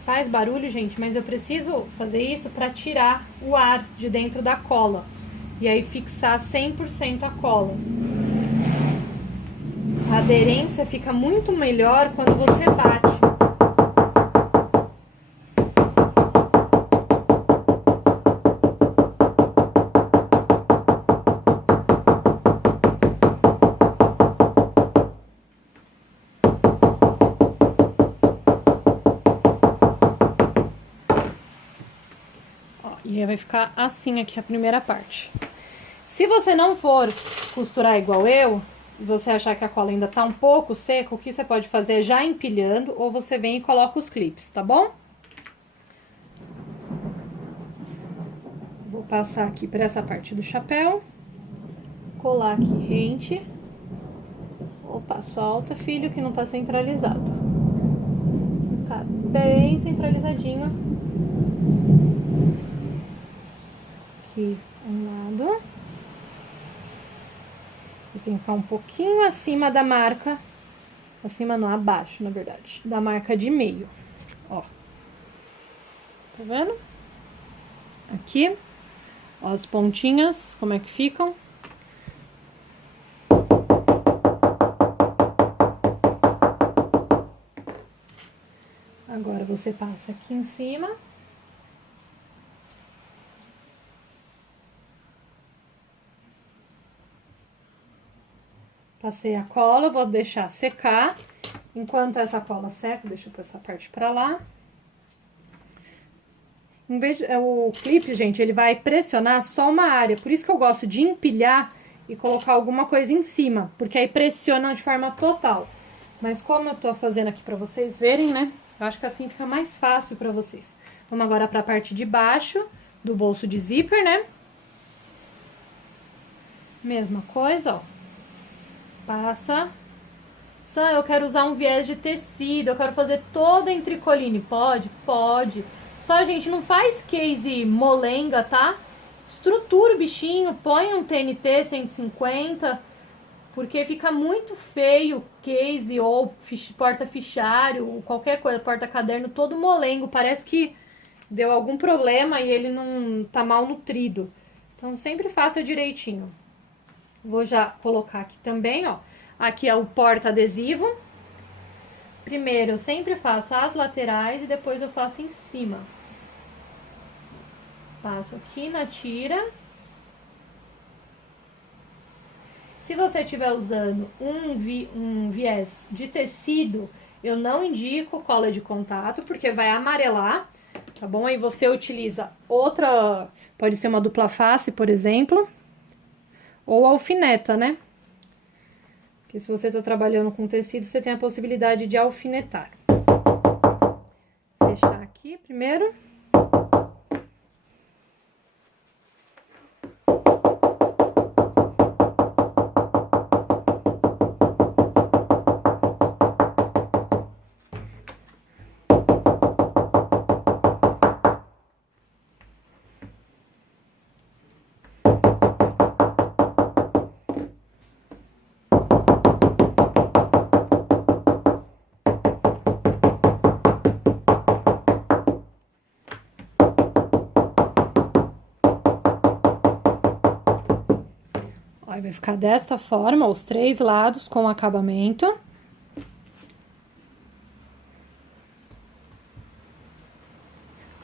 Faz barulho, gente, mas eu preciso fazer isso para tirar o ar de dentro da cola. E aí fixar 100% a cola. A aderência fica muito melhor quando você bate. E aí vai ficar assim aqui a primeira parte. Se você não for costurar igual eu, e você achar que a cola ainda tá um pouco seca, o que você pode fazer é já empilhando, ou você vem e coloca os clipes, tá bom? Vou passar aqui por essa parte do chapéu. Colar aqui rente. Opa, solta, filho, que não tá centralizado. Ficar bem centralizadinho. Aqui um lado. E tem que ficar um pouquinho acima da marca. Acima não, abaixo, na verdade. Da marca de meio. Ó. Tá vendo? Aqui. Ó, as pontinhas, como é que ficam. Agora você passa aqui em cima. Passei a cola, vou deixar secar. Enquanto essa cola seca, deixa eu pôr essa parte pra lá. Em vez de, o clipe, gente, ele vai pressionar só uma área. Por isso que eu gosto de empilhar e colocar alguma coisa em cima. Porque aí pressiona de forma total. Mas como eu tô fazendo aqui pra vocês verem, né? Eu acho que assim fica mais fácil pra vocês. Vamos agora pra parte de baixo do bolso de zíper, né? Mesma coisa, ó. Passa. Sam, eu quero usar um viés de tecido, eu quero fazer toda em tricoline. Pode? Pode. Só, gente, não faz case molenga, tá? Estrutura o bichinho, põe um TNT 150, porque fica muito feio case ou porta-fichário, ou qualquer coisa, porta-caderno, todo molengo. Parece que deu algum problema e ele não tá mal nutrido. Então, sempre faça direitinho. Vou já colocar aqui também, ó. Aqui é o porta-adesivo. Primeiro, eu sempre faço as laterais e depois eu faço em cima. Passo aqui na tira. Se você estiver usando um viés de tecido, eu não indico cola de contato, porque vai amarelar. tá bom? Aí você utiliza outra, pode ser uma dupla face, por exemplo, ou alfineta, né? Porque se você tá trabalhando com tecido, você tem a possibilidade de alfinetar. Vou fechar aqui primeiro. Aí vai ficar desta forma, os 3 lados com acabamento.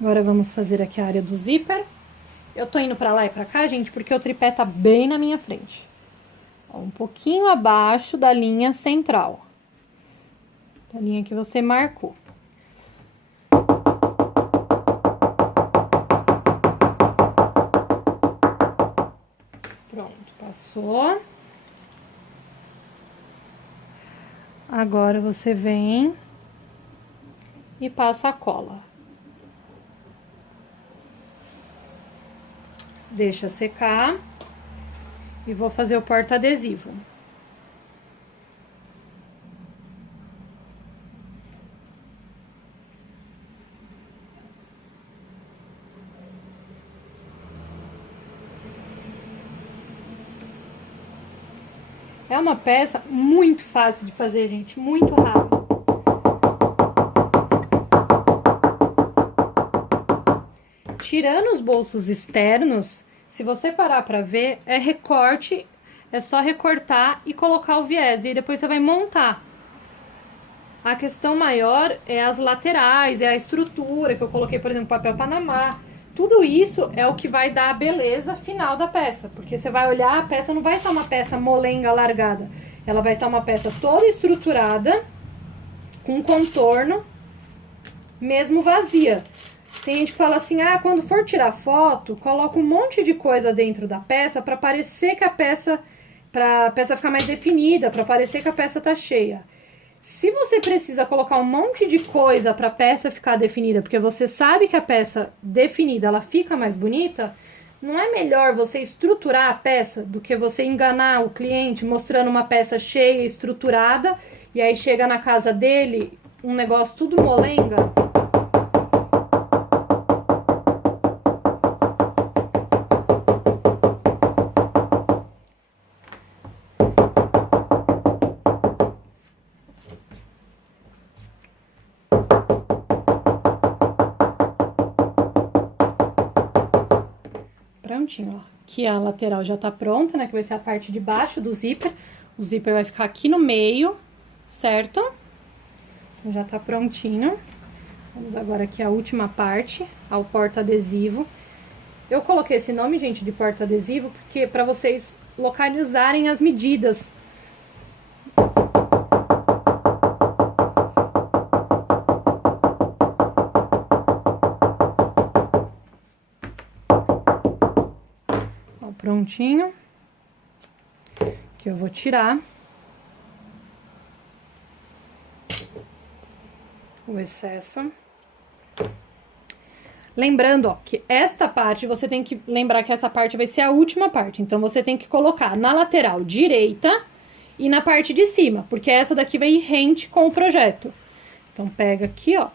Agora vamos fazer aqui a área do zíper. Eu tô indo pra lá e pra cá, gente, porque o tripé tá bem na minha frente. Ó, um pouquinho abaixo da linha central. Da linha que você marcou. Pronto, passou. Agora você vem e passa a cola. Deixa secar e vou fazer o porta-adesivo. É uma peça muito fácil de fazer, gente, muito rápido. Tirando os bolsos externos, se você parar pra ver, é recorte, é só recortar e colocar o viés, e depois você vai montar. A questão maior é as laterais, é a estrutura, que eu coloquei, por exemplo, papel Panamá. Tudo isso é o que vai dar a beleza final da peça, porque você vai olhar, a peça não vai estar uma peça molenga, largada. Ela vai estar uma peça toda estruturada, com contorno, mesmo vazia. Tem gente que fala assim, ah, quando for tirar foto, coloca um monte de coisa dentro da peça para parecer que a peça, pra peça ficar mais definida, para parecer que a peça tá cheia. Se você precisa colocar um monte de coisa para a peça ficar definida, porque você sabe que a peça definida ela fica mais bonita, não é melhor você estruturar a peça do que você enganar o cliente mostrando uma peça cheia, estruturada, e aí chega na casa dele um negócio tudo molenga? Prontinho, ó. Aqui a lateral já tá pronta, né? Que vai ser a parte de baixo do zíper. O zíper vai ficar aqui no meio, certo? Já tá prontinho. Vamos agora aqui a última parte, ao porta-adesivo. Eu coloquei esse nome, gente, de porta-adesivo, porque para vocês localizarem as medidas. Ó, prontinho. Que eu vou tirar o excesso. Lembrando, ó, que esta parte, você tem que lembrar que essa parte vai ser a última parte. Então, você tem que colocar na lateral direita e na parte de cima, porque essa daqui vai ir rente com o projeto. Então, pega aqui, ó.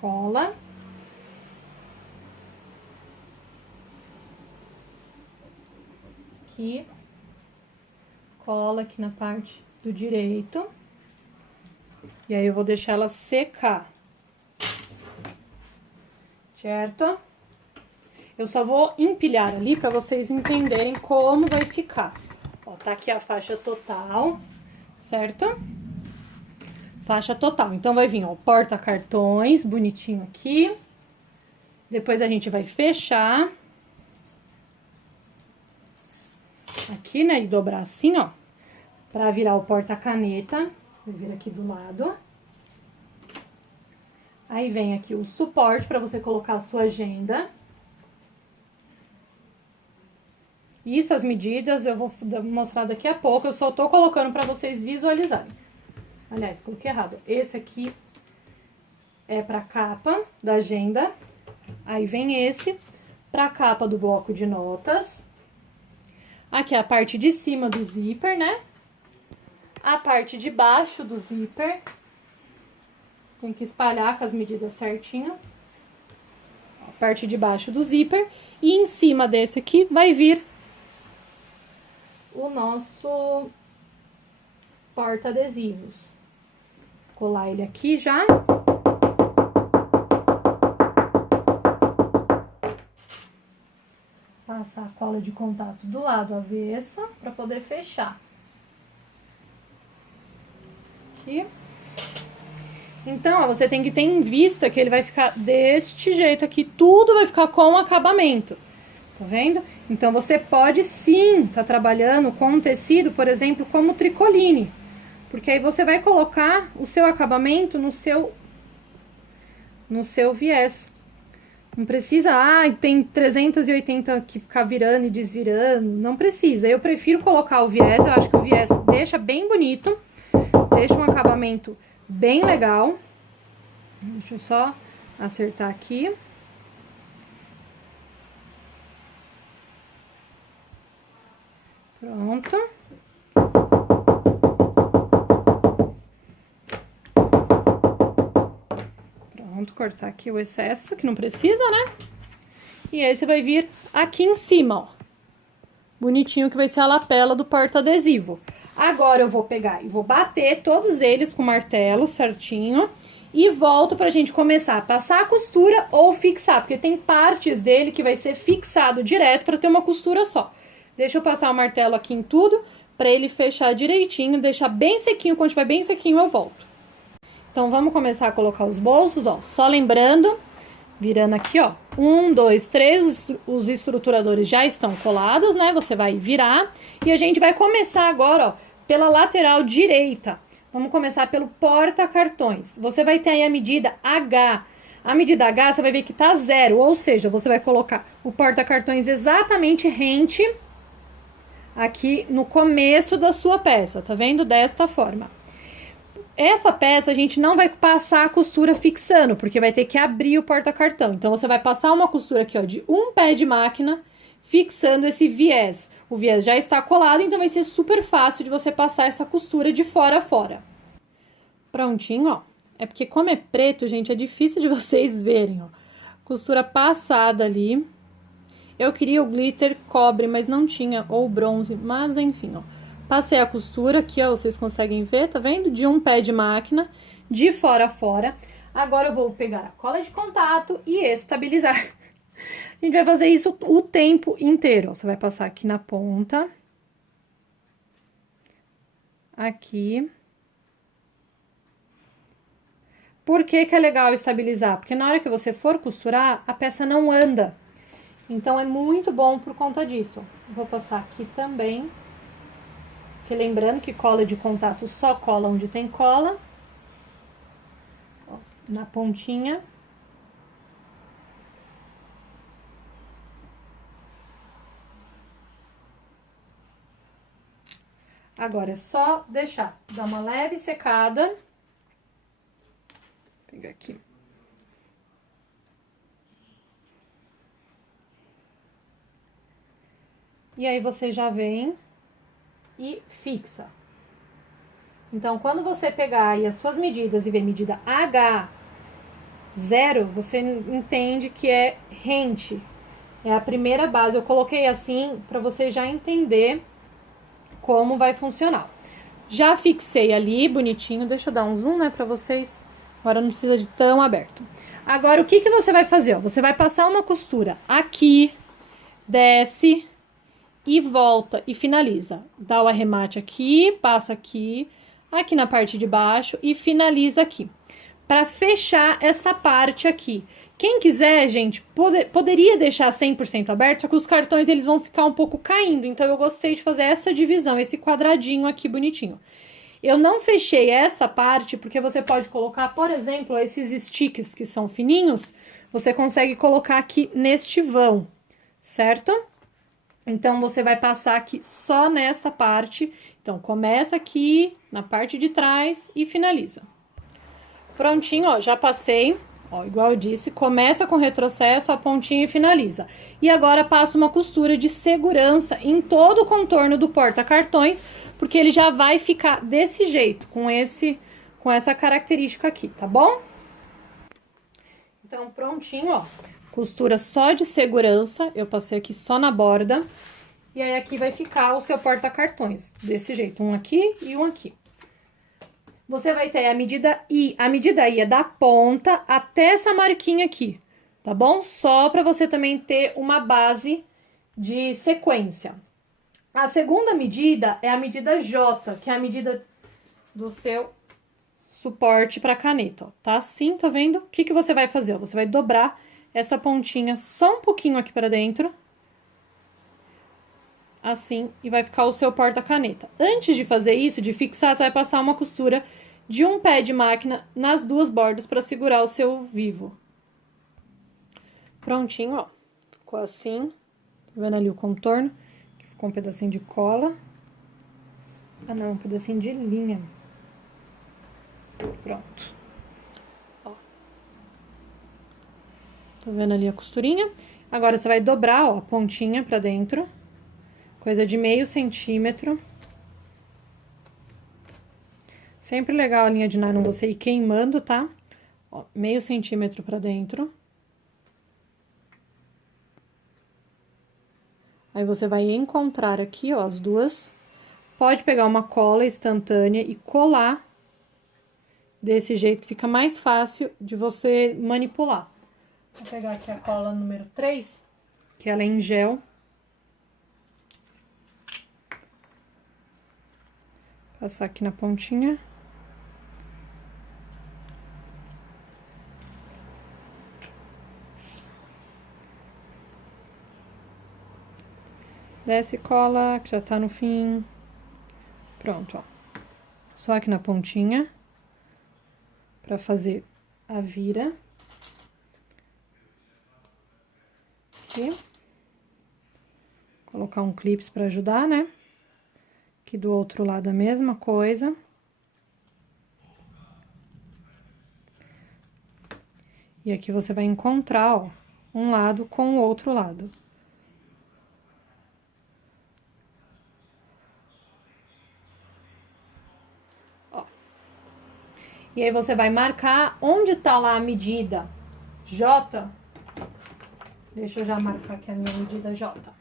Cola. Aqui. Cola aqui na parte do direito. E aí, eu vou deixar ela secar. Certo? Eu só vou empilhar ali pra vocês entenderem como vai ficar. Ó, tá aqui a faixa total, certo? Faixa total. Então, vai vir, ó, porta-cartões, bonitinho aqui. Depois a gente vai fechar. Aqui, né, e dobrar assim, ó. Pra virar o porta-caneta. Vou vir aqui do lado. Aí vem aqui o suporte para você colocar a sua agenda. Isso, as medidas, eu vou mostrar daqui a pouco. Eu só tô colocando para vocês visualizarem. Aliás, coloquei errado. Esse aqui é para capa da agenda. Aí vem esse para capa do bloco de notas. Aqui é a parte de cima do zíper, né? A parte de baixo do zíper. Tem que espalhar com as medidas certinho. A parte de baixo do zíper. E em cima desse aqui vai vir o nosso porta-adesivos. Colar ele aqui já. Passar a cola de contato do lado avesso para poder fechar. Aqui. Então, ó, você tem que ter em vista que ele vai ficar deste jeito aqui. Tudo vai ficar com acabamento. Tá vendo? Então, você pode sim tá trabalhando com um tecido, por exemplo, como tricoline. Porque aí você vai colocar o seu acabamento no seu viés. Não precisa, tem 380 que ficar virando e desvirando. Não precisa. Eu prefiro colocar o viés, eu acho que o viés deixa bem bonito. Deixa um acabamento bem legal. Deixa eu só acertar aqui. Pronto. Pronto, cortar aqui o excesso, que não precisa, né? E esse vai vir aqui em cima, ó. Bonitinho, que vai ser a lapela do porta-adesivo. Agora eu vou pegar e vou bater todos eles com martelo certinho. E volto pra gente começar a passar a costura ou fixar, porque tem partes dele que vai ser fixado direto pra ter uma costura só. Deixa eu passar o martelo aqui em tudo, pra ele fechar direitinho, deixar bem sequinho. Quando estiver bem sequinho, eu volto. Então, vamos começar a colocar os bolsos, ó. Só lembrando, virando aqui, ó. 1, 2, 3, os estruturadores já estão colados, né? Você vai virar. E a gente vai começar agora, ó, pela lateral direita. Vamos começar pelo porta-cartões. Você vai ter aí a medida H. A medida H, você vai ver que tá 0, ou seja, você vai colocar o porta-cartões exatamente rente aqui no começo da sua peça, tá vendo? Desta forma. Essa peça a gente não vai passar a costura fixando, porque vai ter que abrir o porta-cartão. Então, você vai passar uma costura aqui, ó, de um pé de máquina, fixando esse viés. O viés já está colado, então vai ser super fácil de você passar essa costura de fora a fora. Prontinho, ó. É porque como é preto, gente, é difícil de vocês verem, ó. Costura passada ali. Eu queria o glitter cobre, mas não tinha, ou bronze, mas enfim, ó. Passei a costura aqui, ó, vocês conseguem ver, tá vendo? De um pé de máquina, de fora a fora. Agora eu vou pegar a cola de contato e estabilizar. A gente vai fazer isso o tempo inteiro, ó. Você vai passar aqui na ponta. Aqui. Por que que é legal estabilizar? Porque na hora que você for costurar, a peça não anda. Então, é muito bom por conta disso. Vou passar aqui também. Porque lembrando que cola de contato só cola onde tem cola. Ó, na pontinha. Agora, é só deixar dar uma leve secada. Vou pegar aqui. E aí, você já vem e fixa. Então, quando você pegar aí as suas medidas e ver medida H0, você entende que é rente. É a primeira base. Eu coloquei assim para você já entender como vai funcionar. Já fixei ali, bonitinho. Deixa eu dar um zoom, né, pra vocês. Agora não precisa de tão aberto. Agora, o que que você vai fazer? Ó, você vai passar uma costura aqui, desce e volta e finaliza. Dá o arremate aqui, passa aqui, aqui na parte de baixo e finaliza aqui. Pra fechar essa parte aqui. Quem quiser, gente, poderia deixar 100% aberto, só que os cartões eles vão ficar um pouco caindo. Então, eu gostei de fazer essa divisão, esse quadradinho aqui bonitinho. Eu não fechei essa parte porque você pode colocar, por exemplo, esses sticks que são fininhos, você consegue colocar aqui neste vão, certo? Então, você vai passar aqui só nessa parte. Então, começa aqui na parte de trás e finaliza. Prontinho, ó, já passei. Ó, igual eu disse, começa com retrocesso, a pontinha e finaliza. E agora passa uma costura de segurança em todo o contorno do porta-cartões, porque ele já vai ficar desse jeito, com essa característica aqui, tá bom? Então, prontinho, ó. Costura só de segurança, eu passei aqui só na borda. E aí, aqui vai ficar o seu porta-cartões, desse jeito, um aqui e um aqui. Você vai ter a medida I é da ponta até essa marquinha aqui, tá bom? Só pra você também ter uma base de sequência. A segunda medida é a medida J, que é a medida do seu suporte pra caneta, ó. Tá assim, tá vendo? O que que você vai fazer? Ó, você vai dobrar essa pontinha só um pouquinho aqui pra dentro. Assim, e vai ficar o seu porta-caneta. Antes de fazer isso, de fixar, você vai passar uma costura de um pé de máquina nas duas bordas para segurar o seu vivo. Prontinho, ó. Ficou assim. Tá vendo ali o contorno? Ficou um pedacinho de cola. Ah, não, um pedacinho de linha. Pronto. Ó. Tá vendo ali a costurinha? Agora, você vai dobrar, ó, a pontinha pra dentro. Coisa de meio centímetro. Sempre legal a linha de nylon você ir queimando, tá? Ó, meio centímetro pra dentro. Aí, você vai encontrar aqui, ó, as duas. Pode pegar uma cola instantânea e colar desse jeito, que fica mais fácil de você manipular. Vou pegar aqui a cola número 3, que ela é em gel. Passar aqui na pontinha. Desce cola, que já tá no fim. Pronto, ó. Só aqui na pontinha. Pra fazer a vira. Aqui. Colocar um clips pra ajudar, né? Aqui do outro lado a mesma coisa. E aqui você vai encontrar, ó, um lado com o outro lado. Ó. E aí, você vai marcar onde tá lá a medida J. Deixa eu já marcar aqui a minha medida J.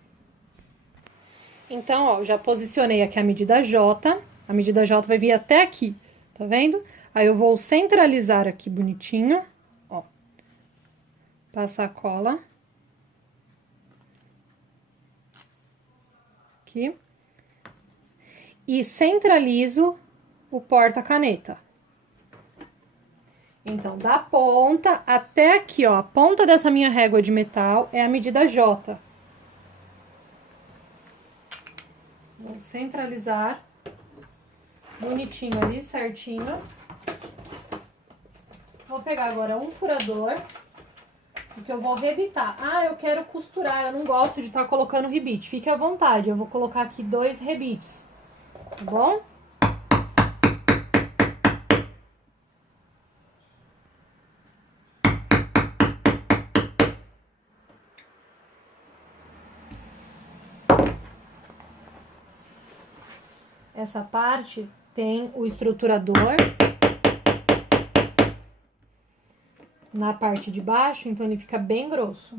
Então, ó, já posicionei aqui a medida J. A medida J vai vir até aqui, tá vendo? Aí, eu vou centralizar aqui bonitinho, ó. Passar a cola. Aqui. E centralizo o porta-caneta. Então, da ponta até aqui, ó. A ponta dessa minha régua de metal é a medida J. Vou centralizar bonitinho ali, certinho. Vou pegar agora um furador, porque eu vou rebitar. Ah, eu quero costurar, eu não gosto de estar colocando rebite. Fique à vontade, eu vou colocar aqui 2 rebites, tá bom? Essa parte tem o estruturador na parte de baixo, então ele fica bem grosso.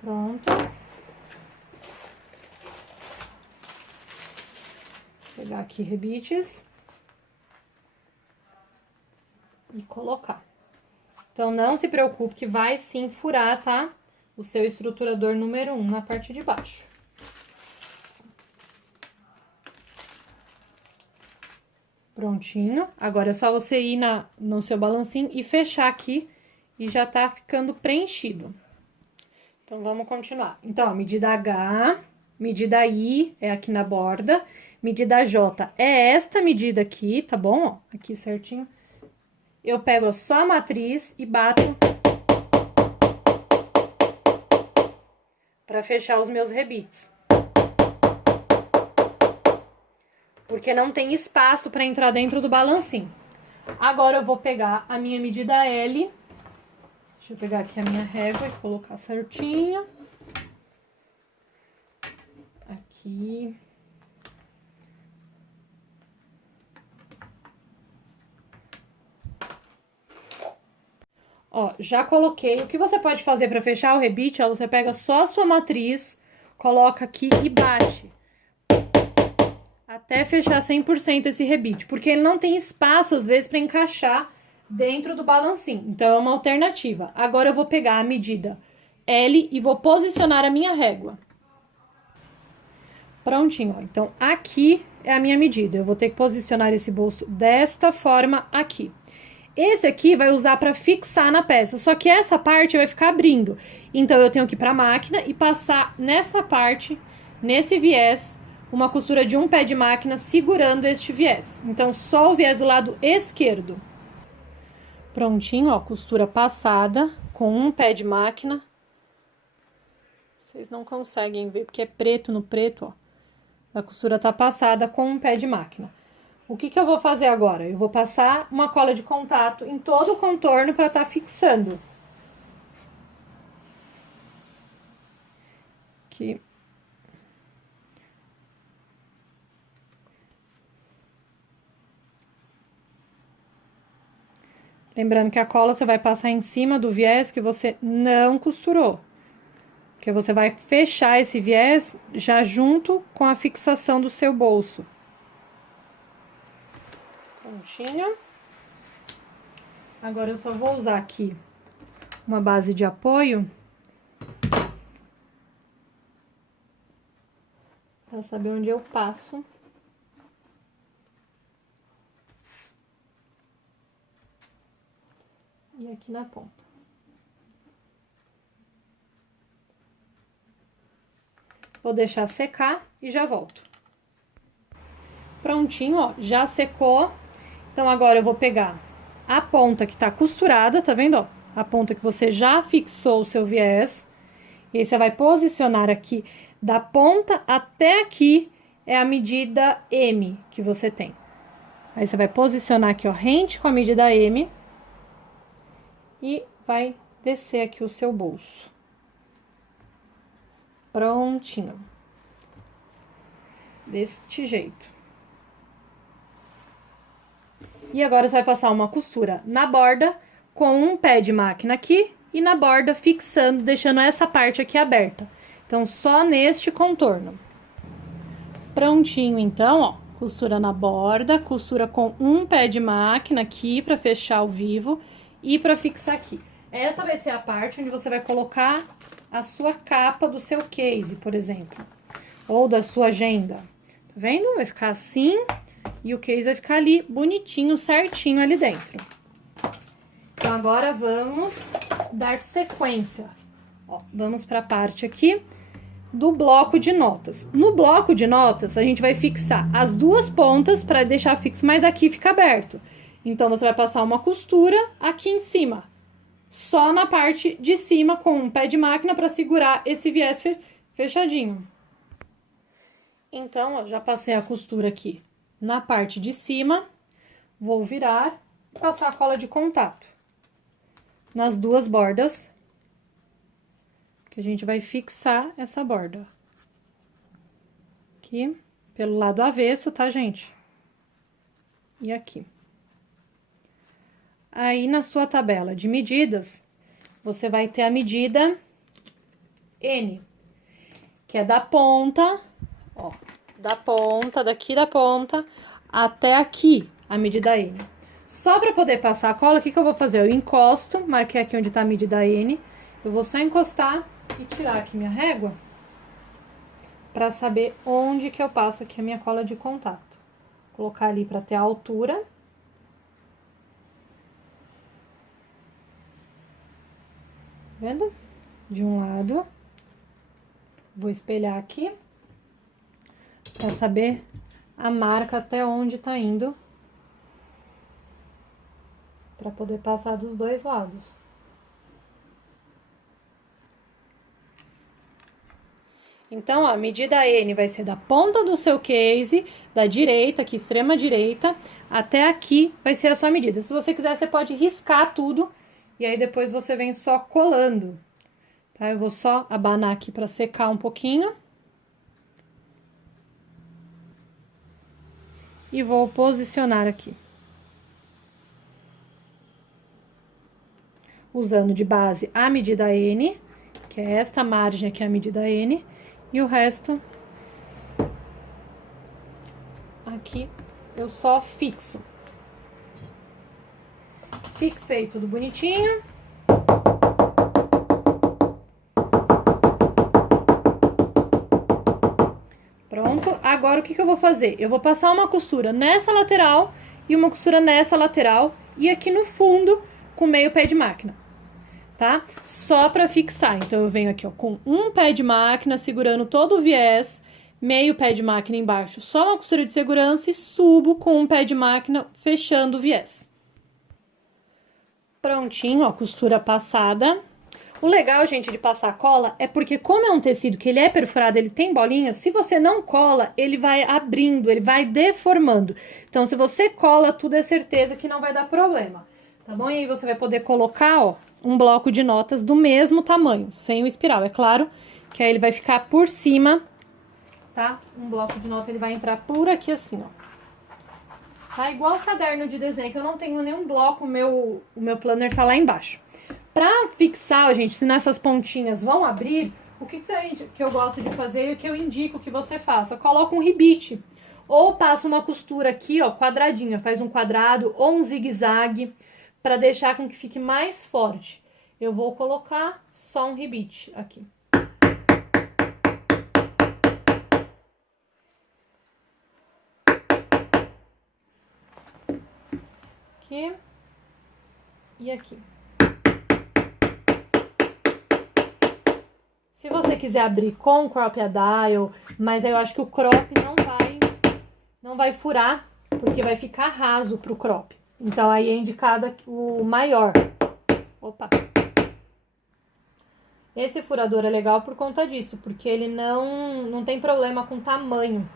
Pronto. Vou pegar aqui rebites e colocar. Então, não se preocupe que vai sim furar, tá? O seu estruturador número 1 na parte de baixo. Prontinho. Agora é só você ir no seu balancinho e fechar aqui e já tá ficando preenchido. Então, vamos continuar. Então, ó, medida H, medida I é aqui na borda, medida J é esta medida aqui, tá bom? Ó, aqui certinho. Eu pego só a matriz e bato para fechar os meus rebites. Porque não tem espaço para entrar dentro do balancinho. Agora eu vou pegar a minha medida L. Deixa eu pegar aqui a minha régua e colocar certinho. Aqui. Ó, já coloquei. O que você pode fazer para fechar o rebite, ó, você pega só a sua matriz, coloca aqui e bate. Até fechar 100% esse rebite, porque ele não tem espaço, às vezes, para encaixar dentro do balancinho. Então, é uma alternativa. Agora, eu vou pegar a medida L e vou posicionar a minha régua. Prontinho, ó. Então, aqui é a minha medida. Eu vou ter que posicionar esse bolso desta forma aqui. Esse aqui vai usar para fixar na peça, só que essa parte vai ficar abrindo. Então, eu tenho que ir para a máquina e passar nessa parte, nesse viés, uma costura de um pé de máquina segurando este viés. Então, só o viés do lado esquerdo. Prontinho, ó, costura passada com um pé de máquina. Vocês não conseguem ver porque é preto no preto, ó. A costura tá passada com um pé de máquina. O que que eu vou fazer agora? Eu vou passar uma cola de contato em todo o contorno para tá fixando. Aqui. Lembrando que a cola você vai passar em cima do viés que você não costurou. Porque você vai fechar esse viés já junto com a fixação do seu bolso. Prontinho. Agora, eu só vou usar aqui uma base de apoio. Pra saber onde eu passo. E aqui na ponta. Vou deixar secar e já volto. Prontinho, ó, já secou. Então, agora eu vou pegar a ponta que tá costurada, tá vendo, ó? A ponta que você já fixou o seu viés. E aí, você vai posicionar aqui, da ponta até aqui, é a medida M que você tem. Aí, você vai posicionar aqui, ó, rente com a medida M. E vai descer aqui o seu bolso. Prontinho. Deste jeito. E agora, você vai passar uma costura na borda, com um pé de máquina aqui, e na borda fixando, deixando essa parte aqui aberta. Então, só neste contorno. Prontinho, então, ó, costura na borda, costura com um pé de máquina aqui, pra fechar o vivo, e pra fixar aqui. Essa vai ser a parte onde você vai colocar a sua capa do seu case, por exemplo, ou da sua agenda. Tá vendo? Vai ficar assim, e o case vai ficar ali bonitinho, certinho ali dentro. Então, agora vamos dar sequência. Ó, vamos para a parte aqui do bloco de notas. No bloco de notas, a gente vai fixar as duas pontas para deixar fixo, mas aqui fica aberto. Então, você vai passar uma costura aqui em cima, só na parte de cima, com um pé de máquina para segurar esse viés fechadinho. Então, ó, já passei a costura aqui na parte de cima, vou virar e passar a cola de contato nas duas bordas, que a gente vai fixar essa borda. Aqui, pelo lado avesso, tá, gente? E aqui. Aí, na sua tabela de medidas, você vai ter a medida N, que é da ponta, ó, da ponta, daqui da ponta, até aqui, a medida N. Só para poder passar a cola, o que que eu vou fazer? Eu encosto, marquei aqui onde tá a medida N, eu vou só encostar e tirar aqui minha régua, para saber onde que eu passo aqui a minha cola de contato. Colocar ali para ter a altura. Vendo? De um lado Vou espelhar aqui para saber a marca até onde tá indo, para poder passar dos dois lados. Então, ó, a medida N vai ser da ponta do seu case, da direita, aqui, extrema direita, até aqui vai ser a sua medida. Se você quiser, você pode riscar tudo, e aí depois você vem só colando. Tá? Eu vou só abanar aqui para secar um pouquinho. E vou posicionar aqui. Usando de base a medida N, que é esta margem aqui, a medida N, e o resto aqui eu só fixo. Fixei tudo bonitinho. Pronto, agora o que eu vou fazer? Eu vou passar uma costura nessa lateral e uma costura nessa lateral e aqui no fundo com meio pé de máquina, tá? Só pra fixar. Então, eu venho aqui, ó, com um pé de máquina segurando todo o viés, meio pé de máquina embaixo, só uma costura de segurança e subo com um pé de máquina fechando o viés. Prontinho, ó, costura passada. O legal, gente, de passar cola é porque, como é um tecido que ele é perfurado, ele tem bolinhas, se você não cola, ele vai abrindo, ele vai deformando. Então, se você cola, tudo é certeza que não vai dar problema, tá bom? E aí você vai poder colocar, ó, um bloco de notas do mesmo tamanho, sem o espiral, é claro, que aí ele vai ficar por cima, tá? Um bloco de nota, ele vai entrar por aqui assim, ó. Tá igual o caderno de desenho, que eu não tenho nenhum bloco, o meu planner tá lá embaixo. Pra fixar, gente, se nessas pontinhas vão abrir, o que eu gosto de fazer e o que eu indico que você faça? Coloca um ribite. Ou passa uma costura aqui, ó, quadradinha, faz um quadrado ou um zigue-zague, pra deixar com que fique mais forte. Eu vou colocar só um ribite aqui. Aqui e aqui. Se você quiser abrir com crop a dial, mas eu acho que o crop não vai furar, porque vai ficar raso pro crop. Então, aí é indicado o maior. Opa! Esse furador é legal por conta disso, porque ele não tem problema com tamanho.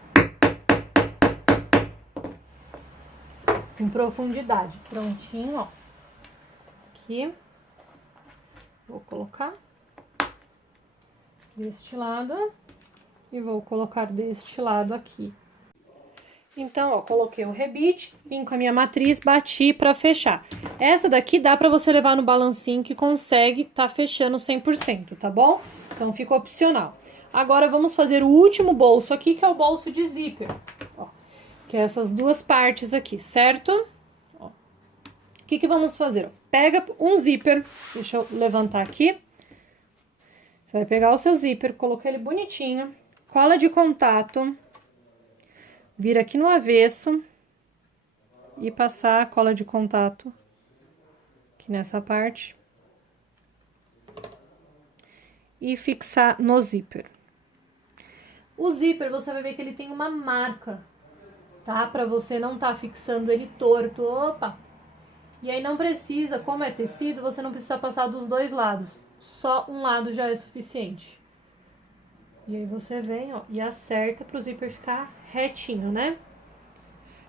Com profundidade. Prontinho, ó. Aqui. Vou colocar deste lado e vou colocar deste lado aqui. Então, ó, coloquei o rebite, vim com a minha matriz, bati pra fechar. Essa daqui dá pra você levar no balancinho que consegue tá fechando 100%, tá bom? Então, fica opcional. Agora, vamos fazer o último bolso aqui, que é o bolso de zíper. Ó, que é essas duas partes aqui, certo? Ó. O que vamos fazer? Ó, pega um zíper, deixa eu levantar aqui. Você vai pegar o seu zíper, colocar ele bonitinho, cola de contato, vira aqui no avesso e passar a cola de contato aqui nessa parte e fixar no zíper. O zíper, você vai ver que ele tem uma marca, tá? Pra você não tá fixando ele torto, opa! E aí não precisa, como é tecido, você não precisa passar dos dois lados. Só um lado já é suficiente. E aí você vem, ó, e acerta pro zíper ficar retinho, né?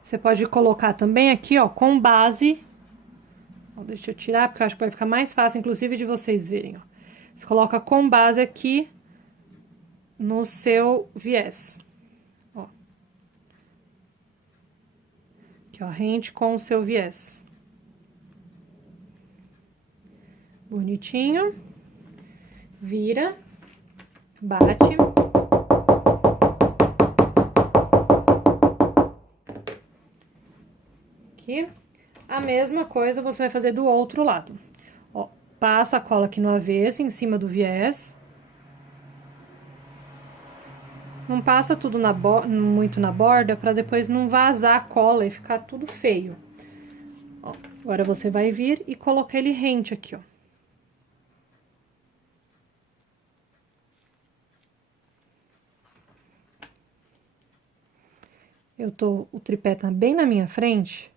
Você pode colocar também aqui, ó, com base. Ó, deixa eu tirar, porque eu acho que vai ficar mais fácil, inclusive, de vocês verem, ó. Você coloca com base aqui no seu viés. Ó. Aqui, ó, rente com o seu viés. Bonitinho. Vira, bate. Aqui. A mesma coisa você vai fazer do outro lado. Ó, passa a cola aqui no avesso, em cima do viés. Não passa tudo muito na borda, pra depois não vazar a cola e ficar tudo feio. Ó, agora você vai vir e colocar ele rente aqui, ó. o tripé tá bem na minha frente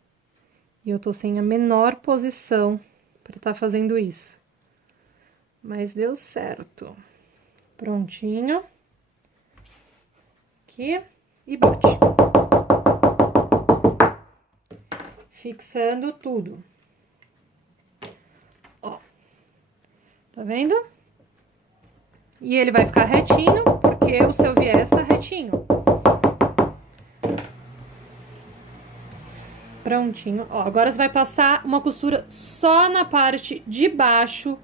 e eu tô sem a menor posição pra tá fazendo isso. Mas deu certo. Prontinho. Aqui e bate. Fixando tudo. Ó. Tá vendo? E ele vai ficar retinho, porque o seu viés tá retinho. Prontinho. Ó, agora você vai passar uma costura só na parte de baixo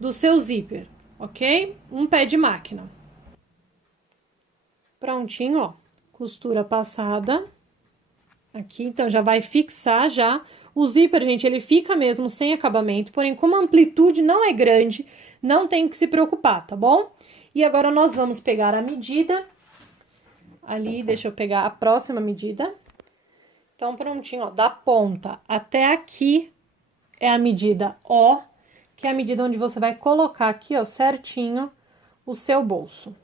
do seu zíper, ok? Um pé de máquina. Prontinho, ó. Costura passada. Aqui, então, já vai fixar já. O zíper, gente, ele fica mesmo sem acabamento, porém, como a amplitude não é grande, não tem que se preocupar, tá bom? E agora, nós vamos pegar a medida. Ali, deixa eu pegar a próxima medida. Então, prontinho, ó, da ponta até aqui é a medida O, que é a medida onde você vai colocar aqui, ó, certinho o seu bolso.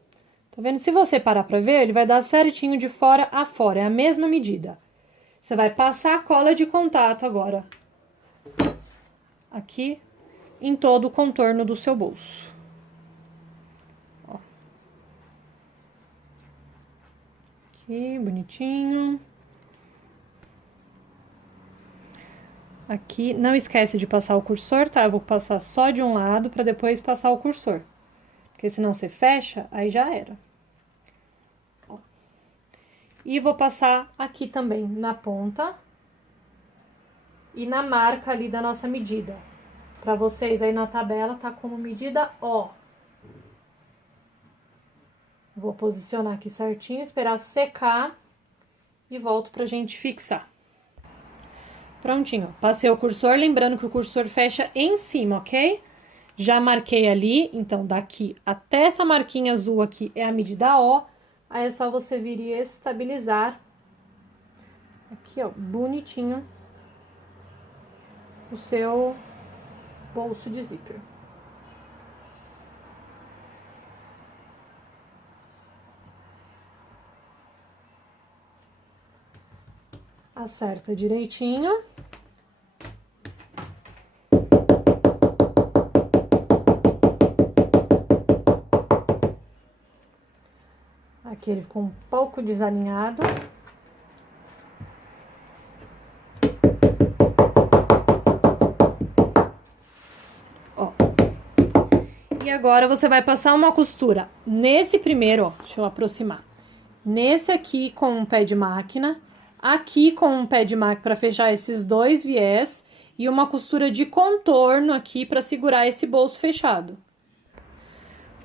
Tá vendo? Se você parar pra ver, ele vai dar certinho de fora a fora, é a mesma medida. Você vai passar a cola de contato agora, aqui, em todo o contorno do seu bolso. Ó. Aqui, bonitinho. Aqui, não esquece de passar o cursor, tá? Eu vou passar só de um lado pra depois passar o cursor. Porque senão você fecha, aí já era. Ó. E vou passar aqui também, na ponta. E na marca ali da nossa medida. Pra vocês aí na tabela, tá como medida O. Vou posicionar aqui certinho, esperar secar. E volto pra gente fixar. Prontinho, passei o cursor, lembrando que o cursor fecha em cima, ok? Já marquei ali, então daqui até essa marquinha azul aqui é a medida O, aí é só você vir e estabilizar aqui, ó, bonitinho o seu bolso de zíper. Acerta direitinho. Aqui ele ficou um pouco desalinhado. Ó. E agora você vai passar uma costura nesse primeiro, ó, deixa eu aproximar. Nesse aqui com um pé de máquina. Aqui com um pé de máquina para fechar esses dois viés e uma costura de contorno aqui para segurar esse bolso fechado.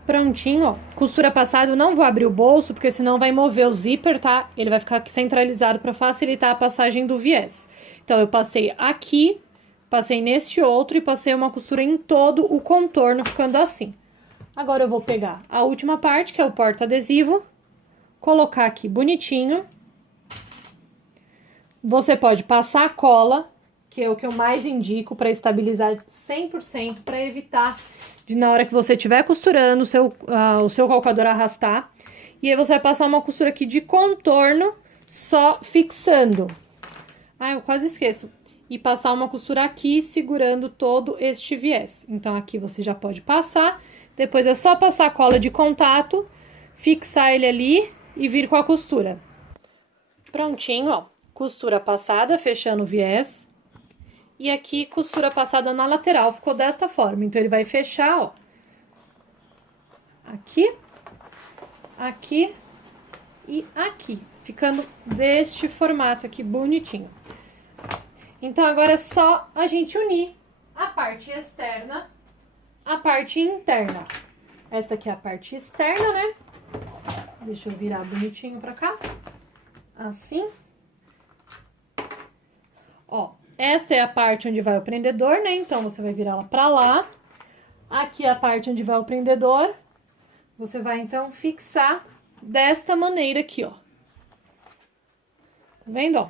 Prontinho, ó. Costura passada, eu não vou abrir o bolso, porque senão vai mover o zíper, tá? Ele vai ficar aqui centralizado para facilitar a passagem do viés. Então, eu passei aqui, passei neste outro e passei uma costura em todo o contorno, ficando assim. Agora, eu vou pegar a última parte, que é o porta-adesivo, colocar aqui bonitinho. Você pode passar a cola, que é o que eu mais indico para estabilizar 100%, para evitar de na hora que você estiver costurando o seu calcador arrastar. E aí você vai passar uma costura aqui de contorno, só fixando. Ah, eu quase esqueço. E passar uma costura aqui, segurando todo este viés. Então, aqui você já pode passar. Depois é só passar a cola de contato, fixar ele ali e vir com a costura. Prontinho, ó. Costura passada, fechando o viés. E aqui, costura passada na lateral, ficou desta forma. Então, ele vai fechar, ó. Aqui, aqui e aqui. Ficando deste formato aqui, bonitinho. Então, agora é só a gente unir a parte externa, a parte interna. Essa aqui é a parte externa, né? Deixa eu virar bonitinho pra cá. Assim. Ó, esta é a parte onde vai o prendedor, né? Então, você vai virar ela pra lá. Aqui é a parte onde vai o prendedor. Você vai, então, fixar desta maneira aqui, ó. Tá vendo, ó?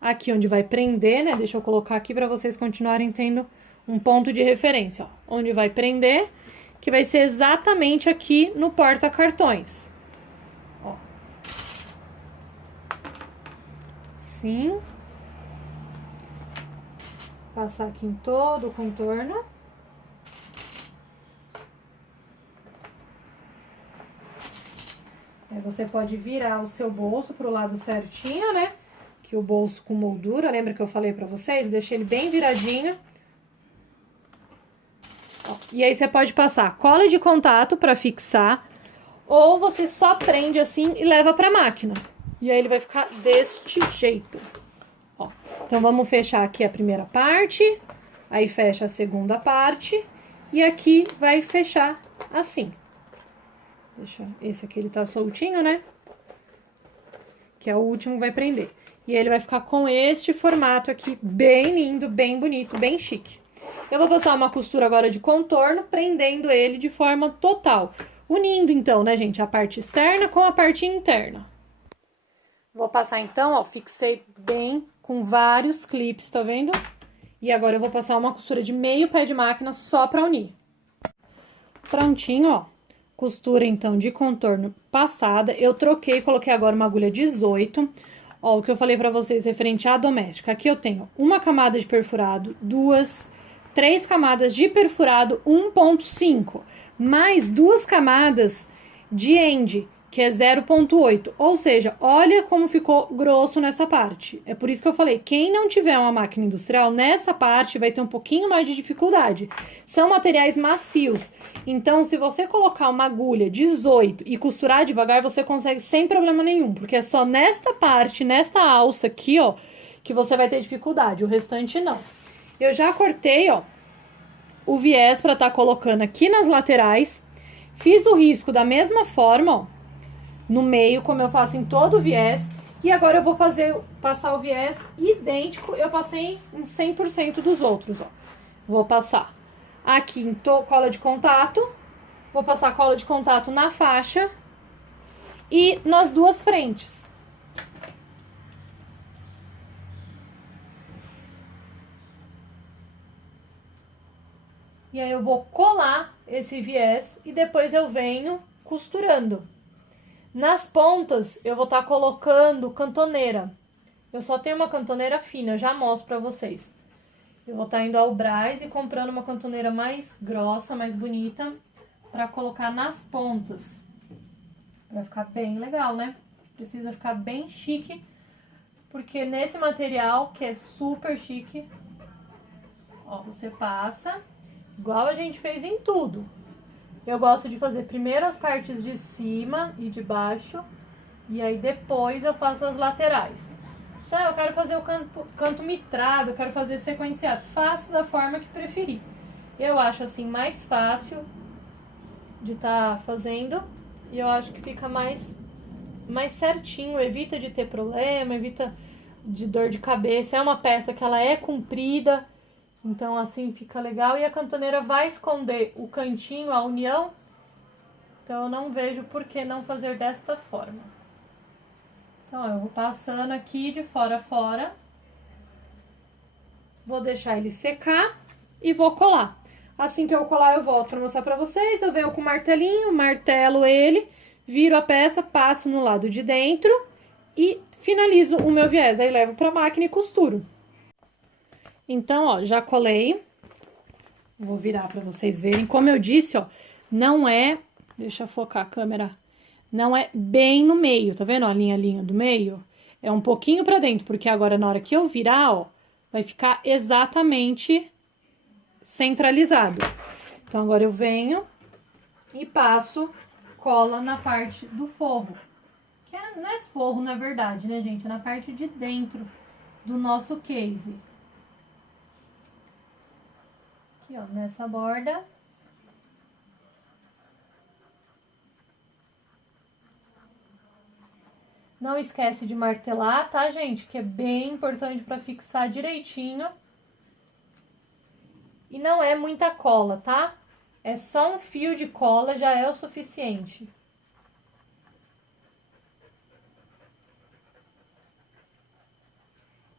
Aqui onde vai prender, né? Deixa eu colocar aqui pra vocês continuarem tendo um ponto de referência, ó. Onde vai prender, que vai ser exatamente aqui no porta-cartões. Ó. assim. Passar aqui em todo o contorno. Aí você pode virar o seu bolso pro lado certinho, né? Que o bolso com moldura, lembra que eu falei pra vocês? Deixei ele bem viradinho. Ó, e aí você pode passar cola de contato pra fixar, ou você só prende assim e leva pra máquina. E aí ele vai ficar deste jeito. Ó, então vamos fechar aqui a primeira parte, aí fecha a segunda parte, e aqui vai fechar assim. Esse aqui ele tá soltinho, né? Que é o último, vai prender. E ele vai ficar com este formato aqui, bem lindo, bem bonito, bem chique. Eu vou passar uma costura agora de contorno, prendendo ele de forma total. Unindo, então, né, gente, a parte externa com a parte interna. Vou passar, então, ó, fixei bem com vários clipes, tá vendo? E agora eu vou passar uma costura de meio pé de máquina só pra unir. Prontinho, ó. Costura, então, de contorno passada. Eu troquei, coloquei agora uma agulha 18. Ó, o que eu falei pra vocês referente à doméstica. Aqui eu tenho uma camada de perfurado, três camadas de perfurado 1.5, mais 2 camadas de end, que é 0.8. Ou seja, olha como ficou grosso nessa parte. É por isso que eu falei, quem não tiver uma máquina industrial, nessa parte vai ter um pouquinho mais de dificuldade. São materiais macios. Então, se você colocar uma agulha 18 e costurar devagar, você consegue sem problema nenhum. Porque é só nesta parte, nesta alça aqui, ó, que você vai ter dificuldade. O restante, não. Eu já cortei, ó, o viés pra tá colocando aqui nas laterais. Fiz o risco da mesma forma, ó, no meio, como eu faço em todo o viés. E agora eu vou passar o viés idêntico. Eu passei em 100% dos outros, ó. Vou passar aqui em cola de contato. Vou passar cola de contato na faixa e nas duas frentes. E aí eu vou colar esse viés e depois eu venho costurando. Nas pontas eu vou estar colocando cantoneira. Eu só tenho uma cantoneira fina, eu já mostro pra vocês. Eu vou estar indo ao Brás e comprando uma cantoneira mais grossa, mais bonita, pra colocar nas pontas. Vai ficar bem legal, né? Precisa ficar bem chique, porque nesse material, que é super chique, ó, você passa igual a gente fez em tudo. Eu gosto de fazer primeiro as partes de cima e de baixo, e aí depois eu faço as laterais. Se eu quero fazer o canto mitrado, eu quero fazer sequenciado, faça da forma que preferir. Eu acho assim mais fácil de estar fazendo, e eu acho que fica mais certinho, evita de ter problema, evita de dor de cabeça. É uma peça que ela é comprida, então assim fica legal, e a cantoneira vai esconder o cantinho, a união, então eu não vejo por que não fazer desta forma. Então ó, eu vou passando aqui de fora a fora, vou deixar ele secar e vou colar. Assim que eu colar eu volto para mostrar para vocês. Eu venho com o martelinho, martelo ele, viro a peça, passo no lado de dentro e finalizo o meu viés, aí levo para a máquina e costuro. Então, ó, já colei. Vou virar pra vocês verem. Como eu disse, ó, não é... Deixa eu focar a câmera. Não é bem no meio, tá vendo? A linha do meio. É um pouquinho pra dentro, porque agora na hora que eu virar, ó, vai ficar exatamente centralizado. Então, agora eu venho e passo cola na parte do forro. Que não é forro, na verdade, né, gente? É na parte de dentro do nosso case. Aqui, ó, nessa borda. Não esquece de martelar, tá, gente? Que é bem importante pra fixar direitinho. E não é muita cola, tá? É só um fio de cola, já é o suficiente.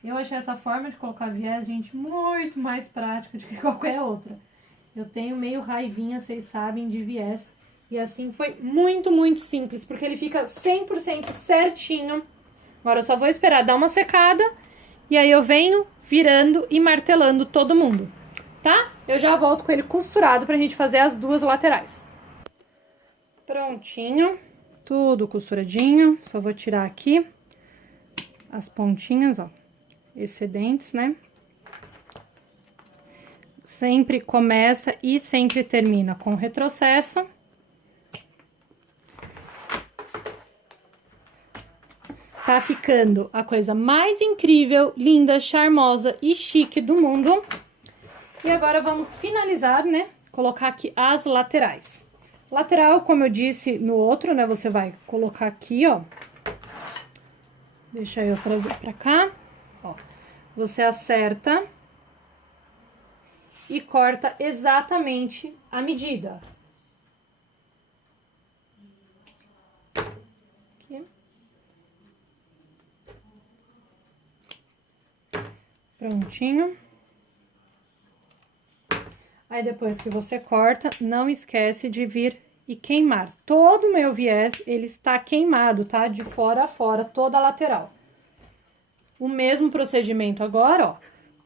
Eu achei essa forma de colocar viés, gente, muito mais prática do que qualquer outra. Eu tenho meio raivinha, vocês sabem, de viés. E assim foi muito, muito simples, porque ele fica 100% certinho Agora eu só vou esperar dar uma secada e aí eu venho virando e martelando todo mundo, tá? Eu já volto com ele costurado pra gente fazer as duas laterais. Prontinho, tudo costuradinho, só vou tirar aqui as pontinhas, ó, excedentes, né? Sempre começa e sempre termina com retrocesso. Tá ficando a coisa mais incrível, linda, charmosa e chique do mundo. E agora vamos finalizar, né? Colocar aqui as laterais. Lateral, como eu disse no outro, né? Você vai colocar aqui, ó. Deixa eu trazer pra cá, ó. Você acerta e corta exatamente a medida. Aqui. Prontinho. Aí, depois que você corta, não esquece de vir e queimar. Todo o meu viés, ele está queimado, tá? De fora a fora, toda a lateral. O mesmo procedimento agora, ó.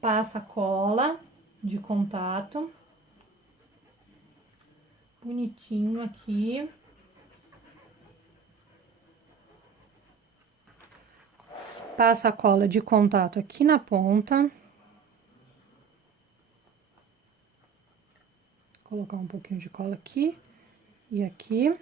Passa a cola de contato. Bonitinho aqui. Passa a cola de contato aqui na ponta. Vou colocar um pouquinho de cola aqui e aqui.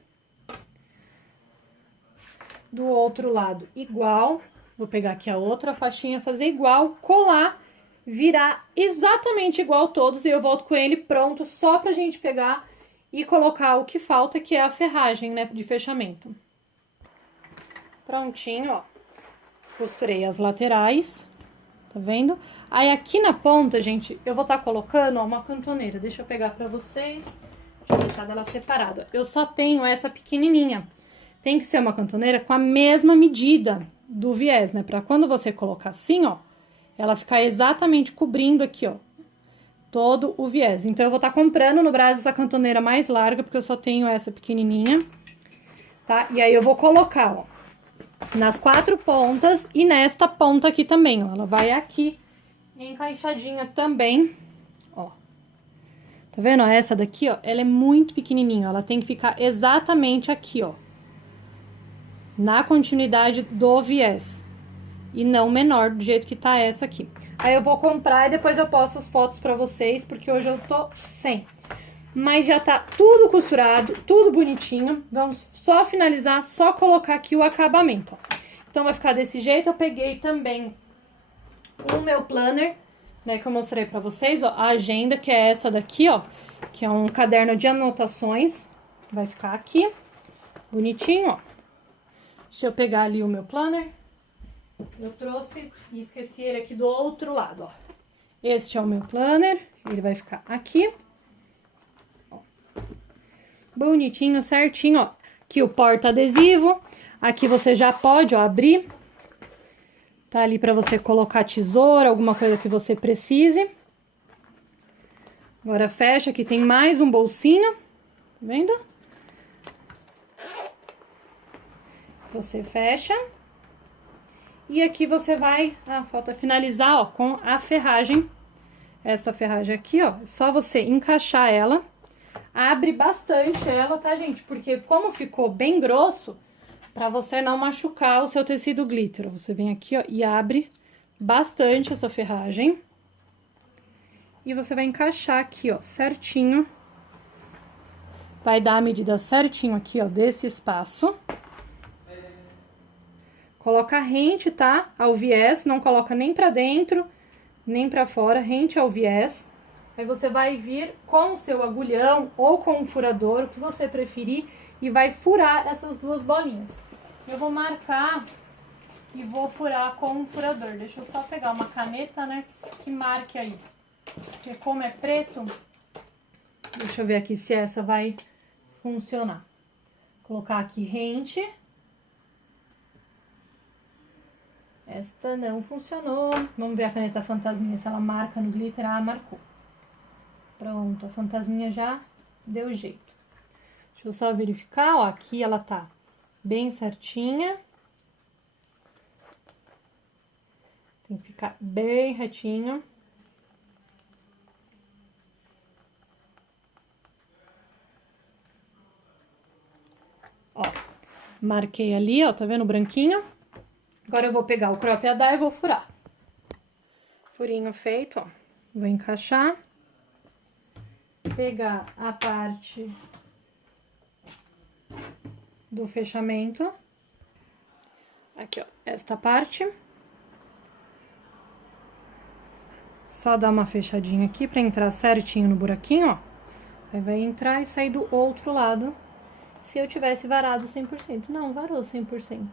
Do outro lado, igual. Vou pegar aqui a outra faixinha, fazer igual, colar, virar exatamente igual todos e eu volto com ele pronto só pra gente pegar e colocar o que falta, que é a ferragem, né, de fechamento. Prontinho, ó. Costurei as laterais, tá vendo? Aí, aqui na ponta, gente, eu vou estar colocando, ó, uma cantoneira. Deixa eu pegar pra vocês. Deixa eu deixar dela separada. Eu só tenho essa pequenininha. Tem que ser uma cantoneira com a mesma medida do viés, né? Pra quando você colocar assim, ó, ela ficar exatamente cobrindo aqui, ó, todo o viés. Então, eu vou estar comprando no Brás essa cantoneira mais larga, porque eu só tenho essa pequenininha, tá? E aí, eu vou colocar, ó, nas 4 pontas e nesta ponta aqui também, ó. Ela vai aqui encaixadinha também, ó. Tá vendo? Ó, essa daqui, ó, ela é muito pequenininha, ó, ela tem que ficar exatamente aqui, ó. Na continuidade do viés. E não menor, do jeito que tá essa aqui. Aí eu vou comprar e depois eu posto as fotos pra vocês, porque hoje eu tô sem. Mas já tá tudo costurado, tudo bonitinho. Vamos só finalizar, só colocar aqui o acabamento, ó. Então, vai ficar desse jeito. Eu peguei também o meu planner, né, que eu mostrei pra vocês, ó. A agenda, que é essa daqui, ó. Que é um caderno de anotações. Vai ficar aqui, bonitinho, ó. Deixa eu pegar ali o meu planner. Eu trouxe e esqueci ele aqui do outro lado, ó. Este é o meu planner, ele vai ficar aqui. Ó. Bonitinho, certinho, ó. Aqui o porta-adesivo. Aqui você já pode, ó, abrir. Tá ali pra você colocar tesoura, alguma coisa que você precise. Agora fecha, aqui tem mais um bolsinho, tá vendo? Você fecha. E aqui você vai, falta finalizar, ó, com a ferragem. Essa ferragem aqui, ó, é só você encaixar ela. Abre bastante ela, tá, gente? Porque como ficou bem grosso, pra você não machucar o seu tecido glitter, você vem aqui, ó, e abre bastante essa ferragem. E você vai encaixar aqui, ó, certinho. Vai dar a medida certinho aqui, ó, desse espaço. Coloca rente, tá? Ao viés, não coloca nem pra dentro, nem pra fora, rente ao viés. Aí você vai vir com o seu agulhão ou com um furador, o que você preferir, e vai furar essas duas bolinhas. Eu vou marcar e vou furar com um furador. Deixa eu só pegar uma caneta, né, que marque aí. Porque como é preto, deixa eu ver aqui se essa vai funcionar. Vou colocar aqui rente. Esta não funcionou. Vamos ver a caneta fantasminha, se ela marca no glitter. Ah, marcou. Pronto, a fantasminha já deu jeito. Deixa eu só verificar, ó, aqui ela tá bem certinha. Tem que ficar bem retinho. Ó, marquei ali, ó, tá vendo o branquinho? Agora eu vou pegar o crop a dar e vou furar. Furinho feito, ó. Vou encaixar. Pegar a parte do fechamento. Aqui, ó, esta parte. Só dar uma fechadinha aqui pra entrar certinho no buraquinho, ó. Aí vai entrar e sair do outro lado. Se eu tivesse varado 100%. Não, varou 100%.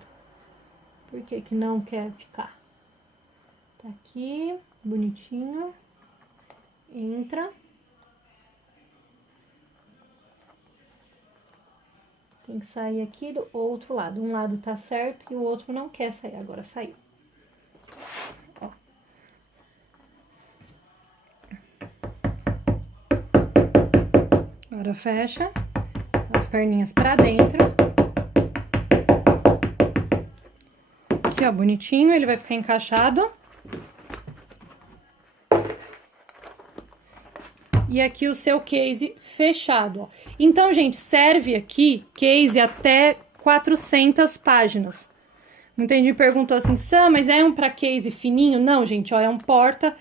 Por que que não quer ficar? Tá aqui, bonitinho. Entra. Tem que sair aqui do outro lado. Um lado tá certo e o outro não quer sair. Agora saiu. Ó. Agora fecha as perninhas pra dentro. Aqui, ó, bonitinho. Ele vai ficar encaixado. E aqui o seu case fechado, ó. Então, gente, serve aqui case até 400 páginas. Muita gente me perguntou assim, Sam, mas é um pra case fininho? Não, gente, ó, é um porta.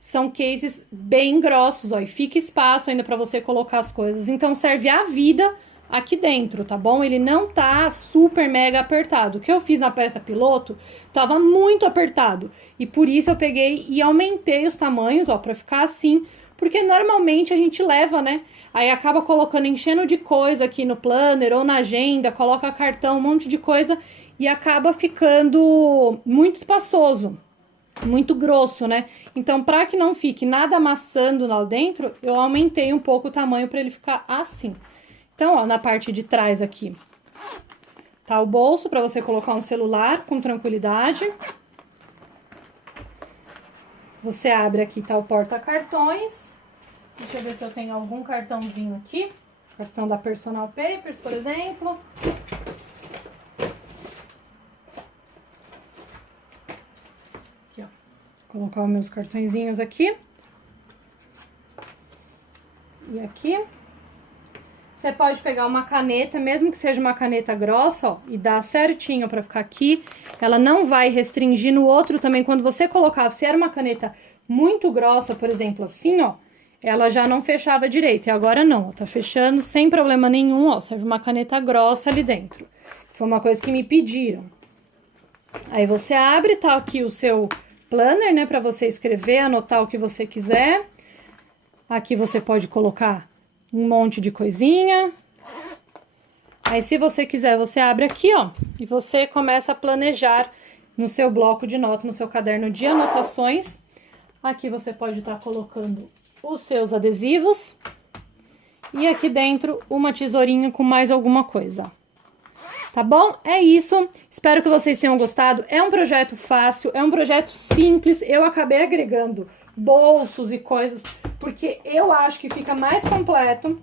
São cases bem grossos, ó, e fica espaço ainda pra você colocar as coisas. Então, serve a vida aqui dentro, tá bom? Ele não tá super mega apertado. O que eu fiz na peça piloto tava muito apertado. E por isso eu peguei e aumentei os tamanhos, ó, pra ficar assim. Porque normalmente a gente leva, né? Aí acaba colocando, enchendo de coisa aqui no planner ou na agenda, coloca cartão, um monte de coisa e acaba ficando muito espaçoso, muito grosso, né? Então, para que não fique nada amassando lá dentro, eu aumentei um pouco o tamanho para ele ficar assim. Então, ó, na parte de trás aqui, tá o bolso para você colocar um celular com tranquilidade. Você abre aqui, tá o porta-cartões. Deixa eu ver se eu tenho algum cartãozinho aqui. Cartão da Personal Papers, por exemplo. Aqui, ó. Vou colocar os meus cartõezinhos aqui. E aqui. Você pode pegar uma caneta, mesmo que seja uma caneta grossa, ó, e dar certinho pra ficar aqui. Ela não vai restringir no outro também. Quando você colocar, se era uma caneta muito grossa, por exemplo, assim, ó, ela já não fechava direito. E agora não, ó, tá fechando sem problema nenhum, ó. Serve uma caneta grossa ali dentro. Foi uma coisa que me pediram. Aí você abre, tá aqui o seu planner, né, pra você escrever, anotar o que você quiser. Aqui você pode colocar um monte de coisinha. Aí, se você quiser, você abre aqui, ó, e você começa a planejar no seu bloco de notas, no seu caderno de anotações. Aqui você pode estar colocando os seus adesivos. E aqui dentro, uma tesourinha com mais alguma coisa. Tá bom? É isso. Espero que vocês tenham gostado. É um projeto fácil, é um projeto simples. Eu acabei agregando bolsos e coisas, porque eu acho que fica mais completo.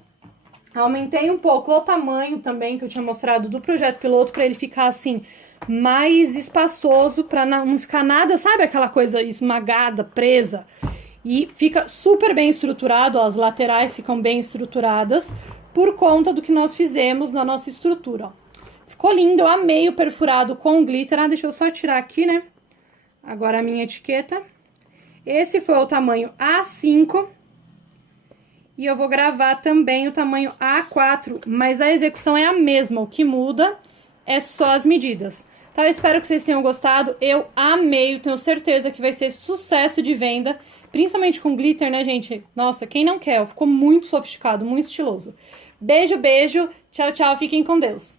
Aumentei um pouco o tamanho também, que eu tinha mostrado do projeto piloto, para ele ficar assim, mais espaçoso, para não ficar nada, sabe, aquela coisa esmagada, presa. E fica super bem estruturado, ó, as laterais ficam bem estruturadas, por conta do que nós fizemos na nossa estrutura, ó. Ficou lindo, eu amei o perfurado com glitter. Ah, deixa eu só tirar aqui, né? Agora a minha etiqueta. Esse foi o tamanho A5. E eu vou gravar também o tamanho A4, mas a execução é a mesma, o que muda é só as medidas. Então, eu espero que vocês tenham gostado, eu amei, tenho certeza que vai ser sucesso de venda, principalmente com glitter, né, gente? Nossa, quem não quer? Ficou muito sofisticado, muito estiloso. Beijo, beijo, tchau, tchau, fiquem com Deus.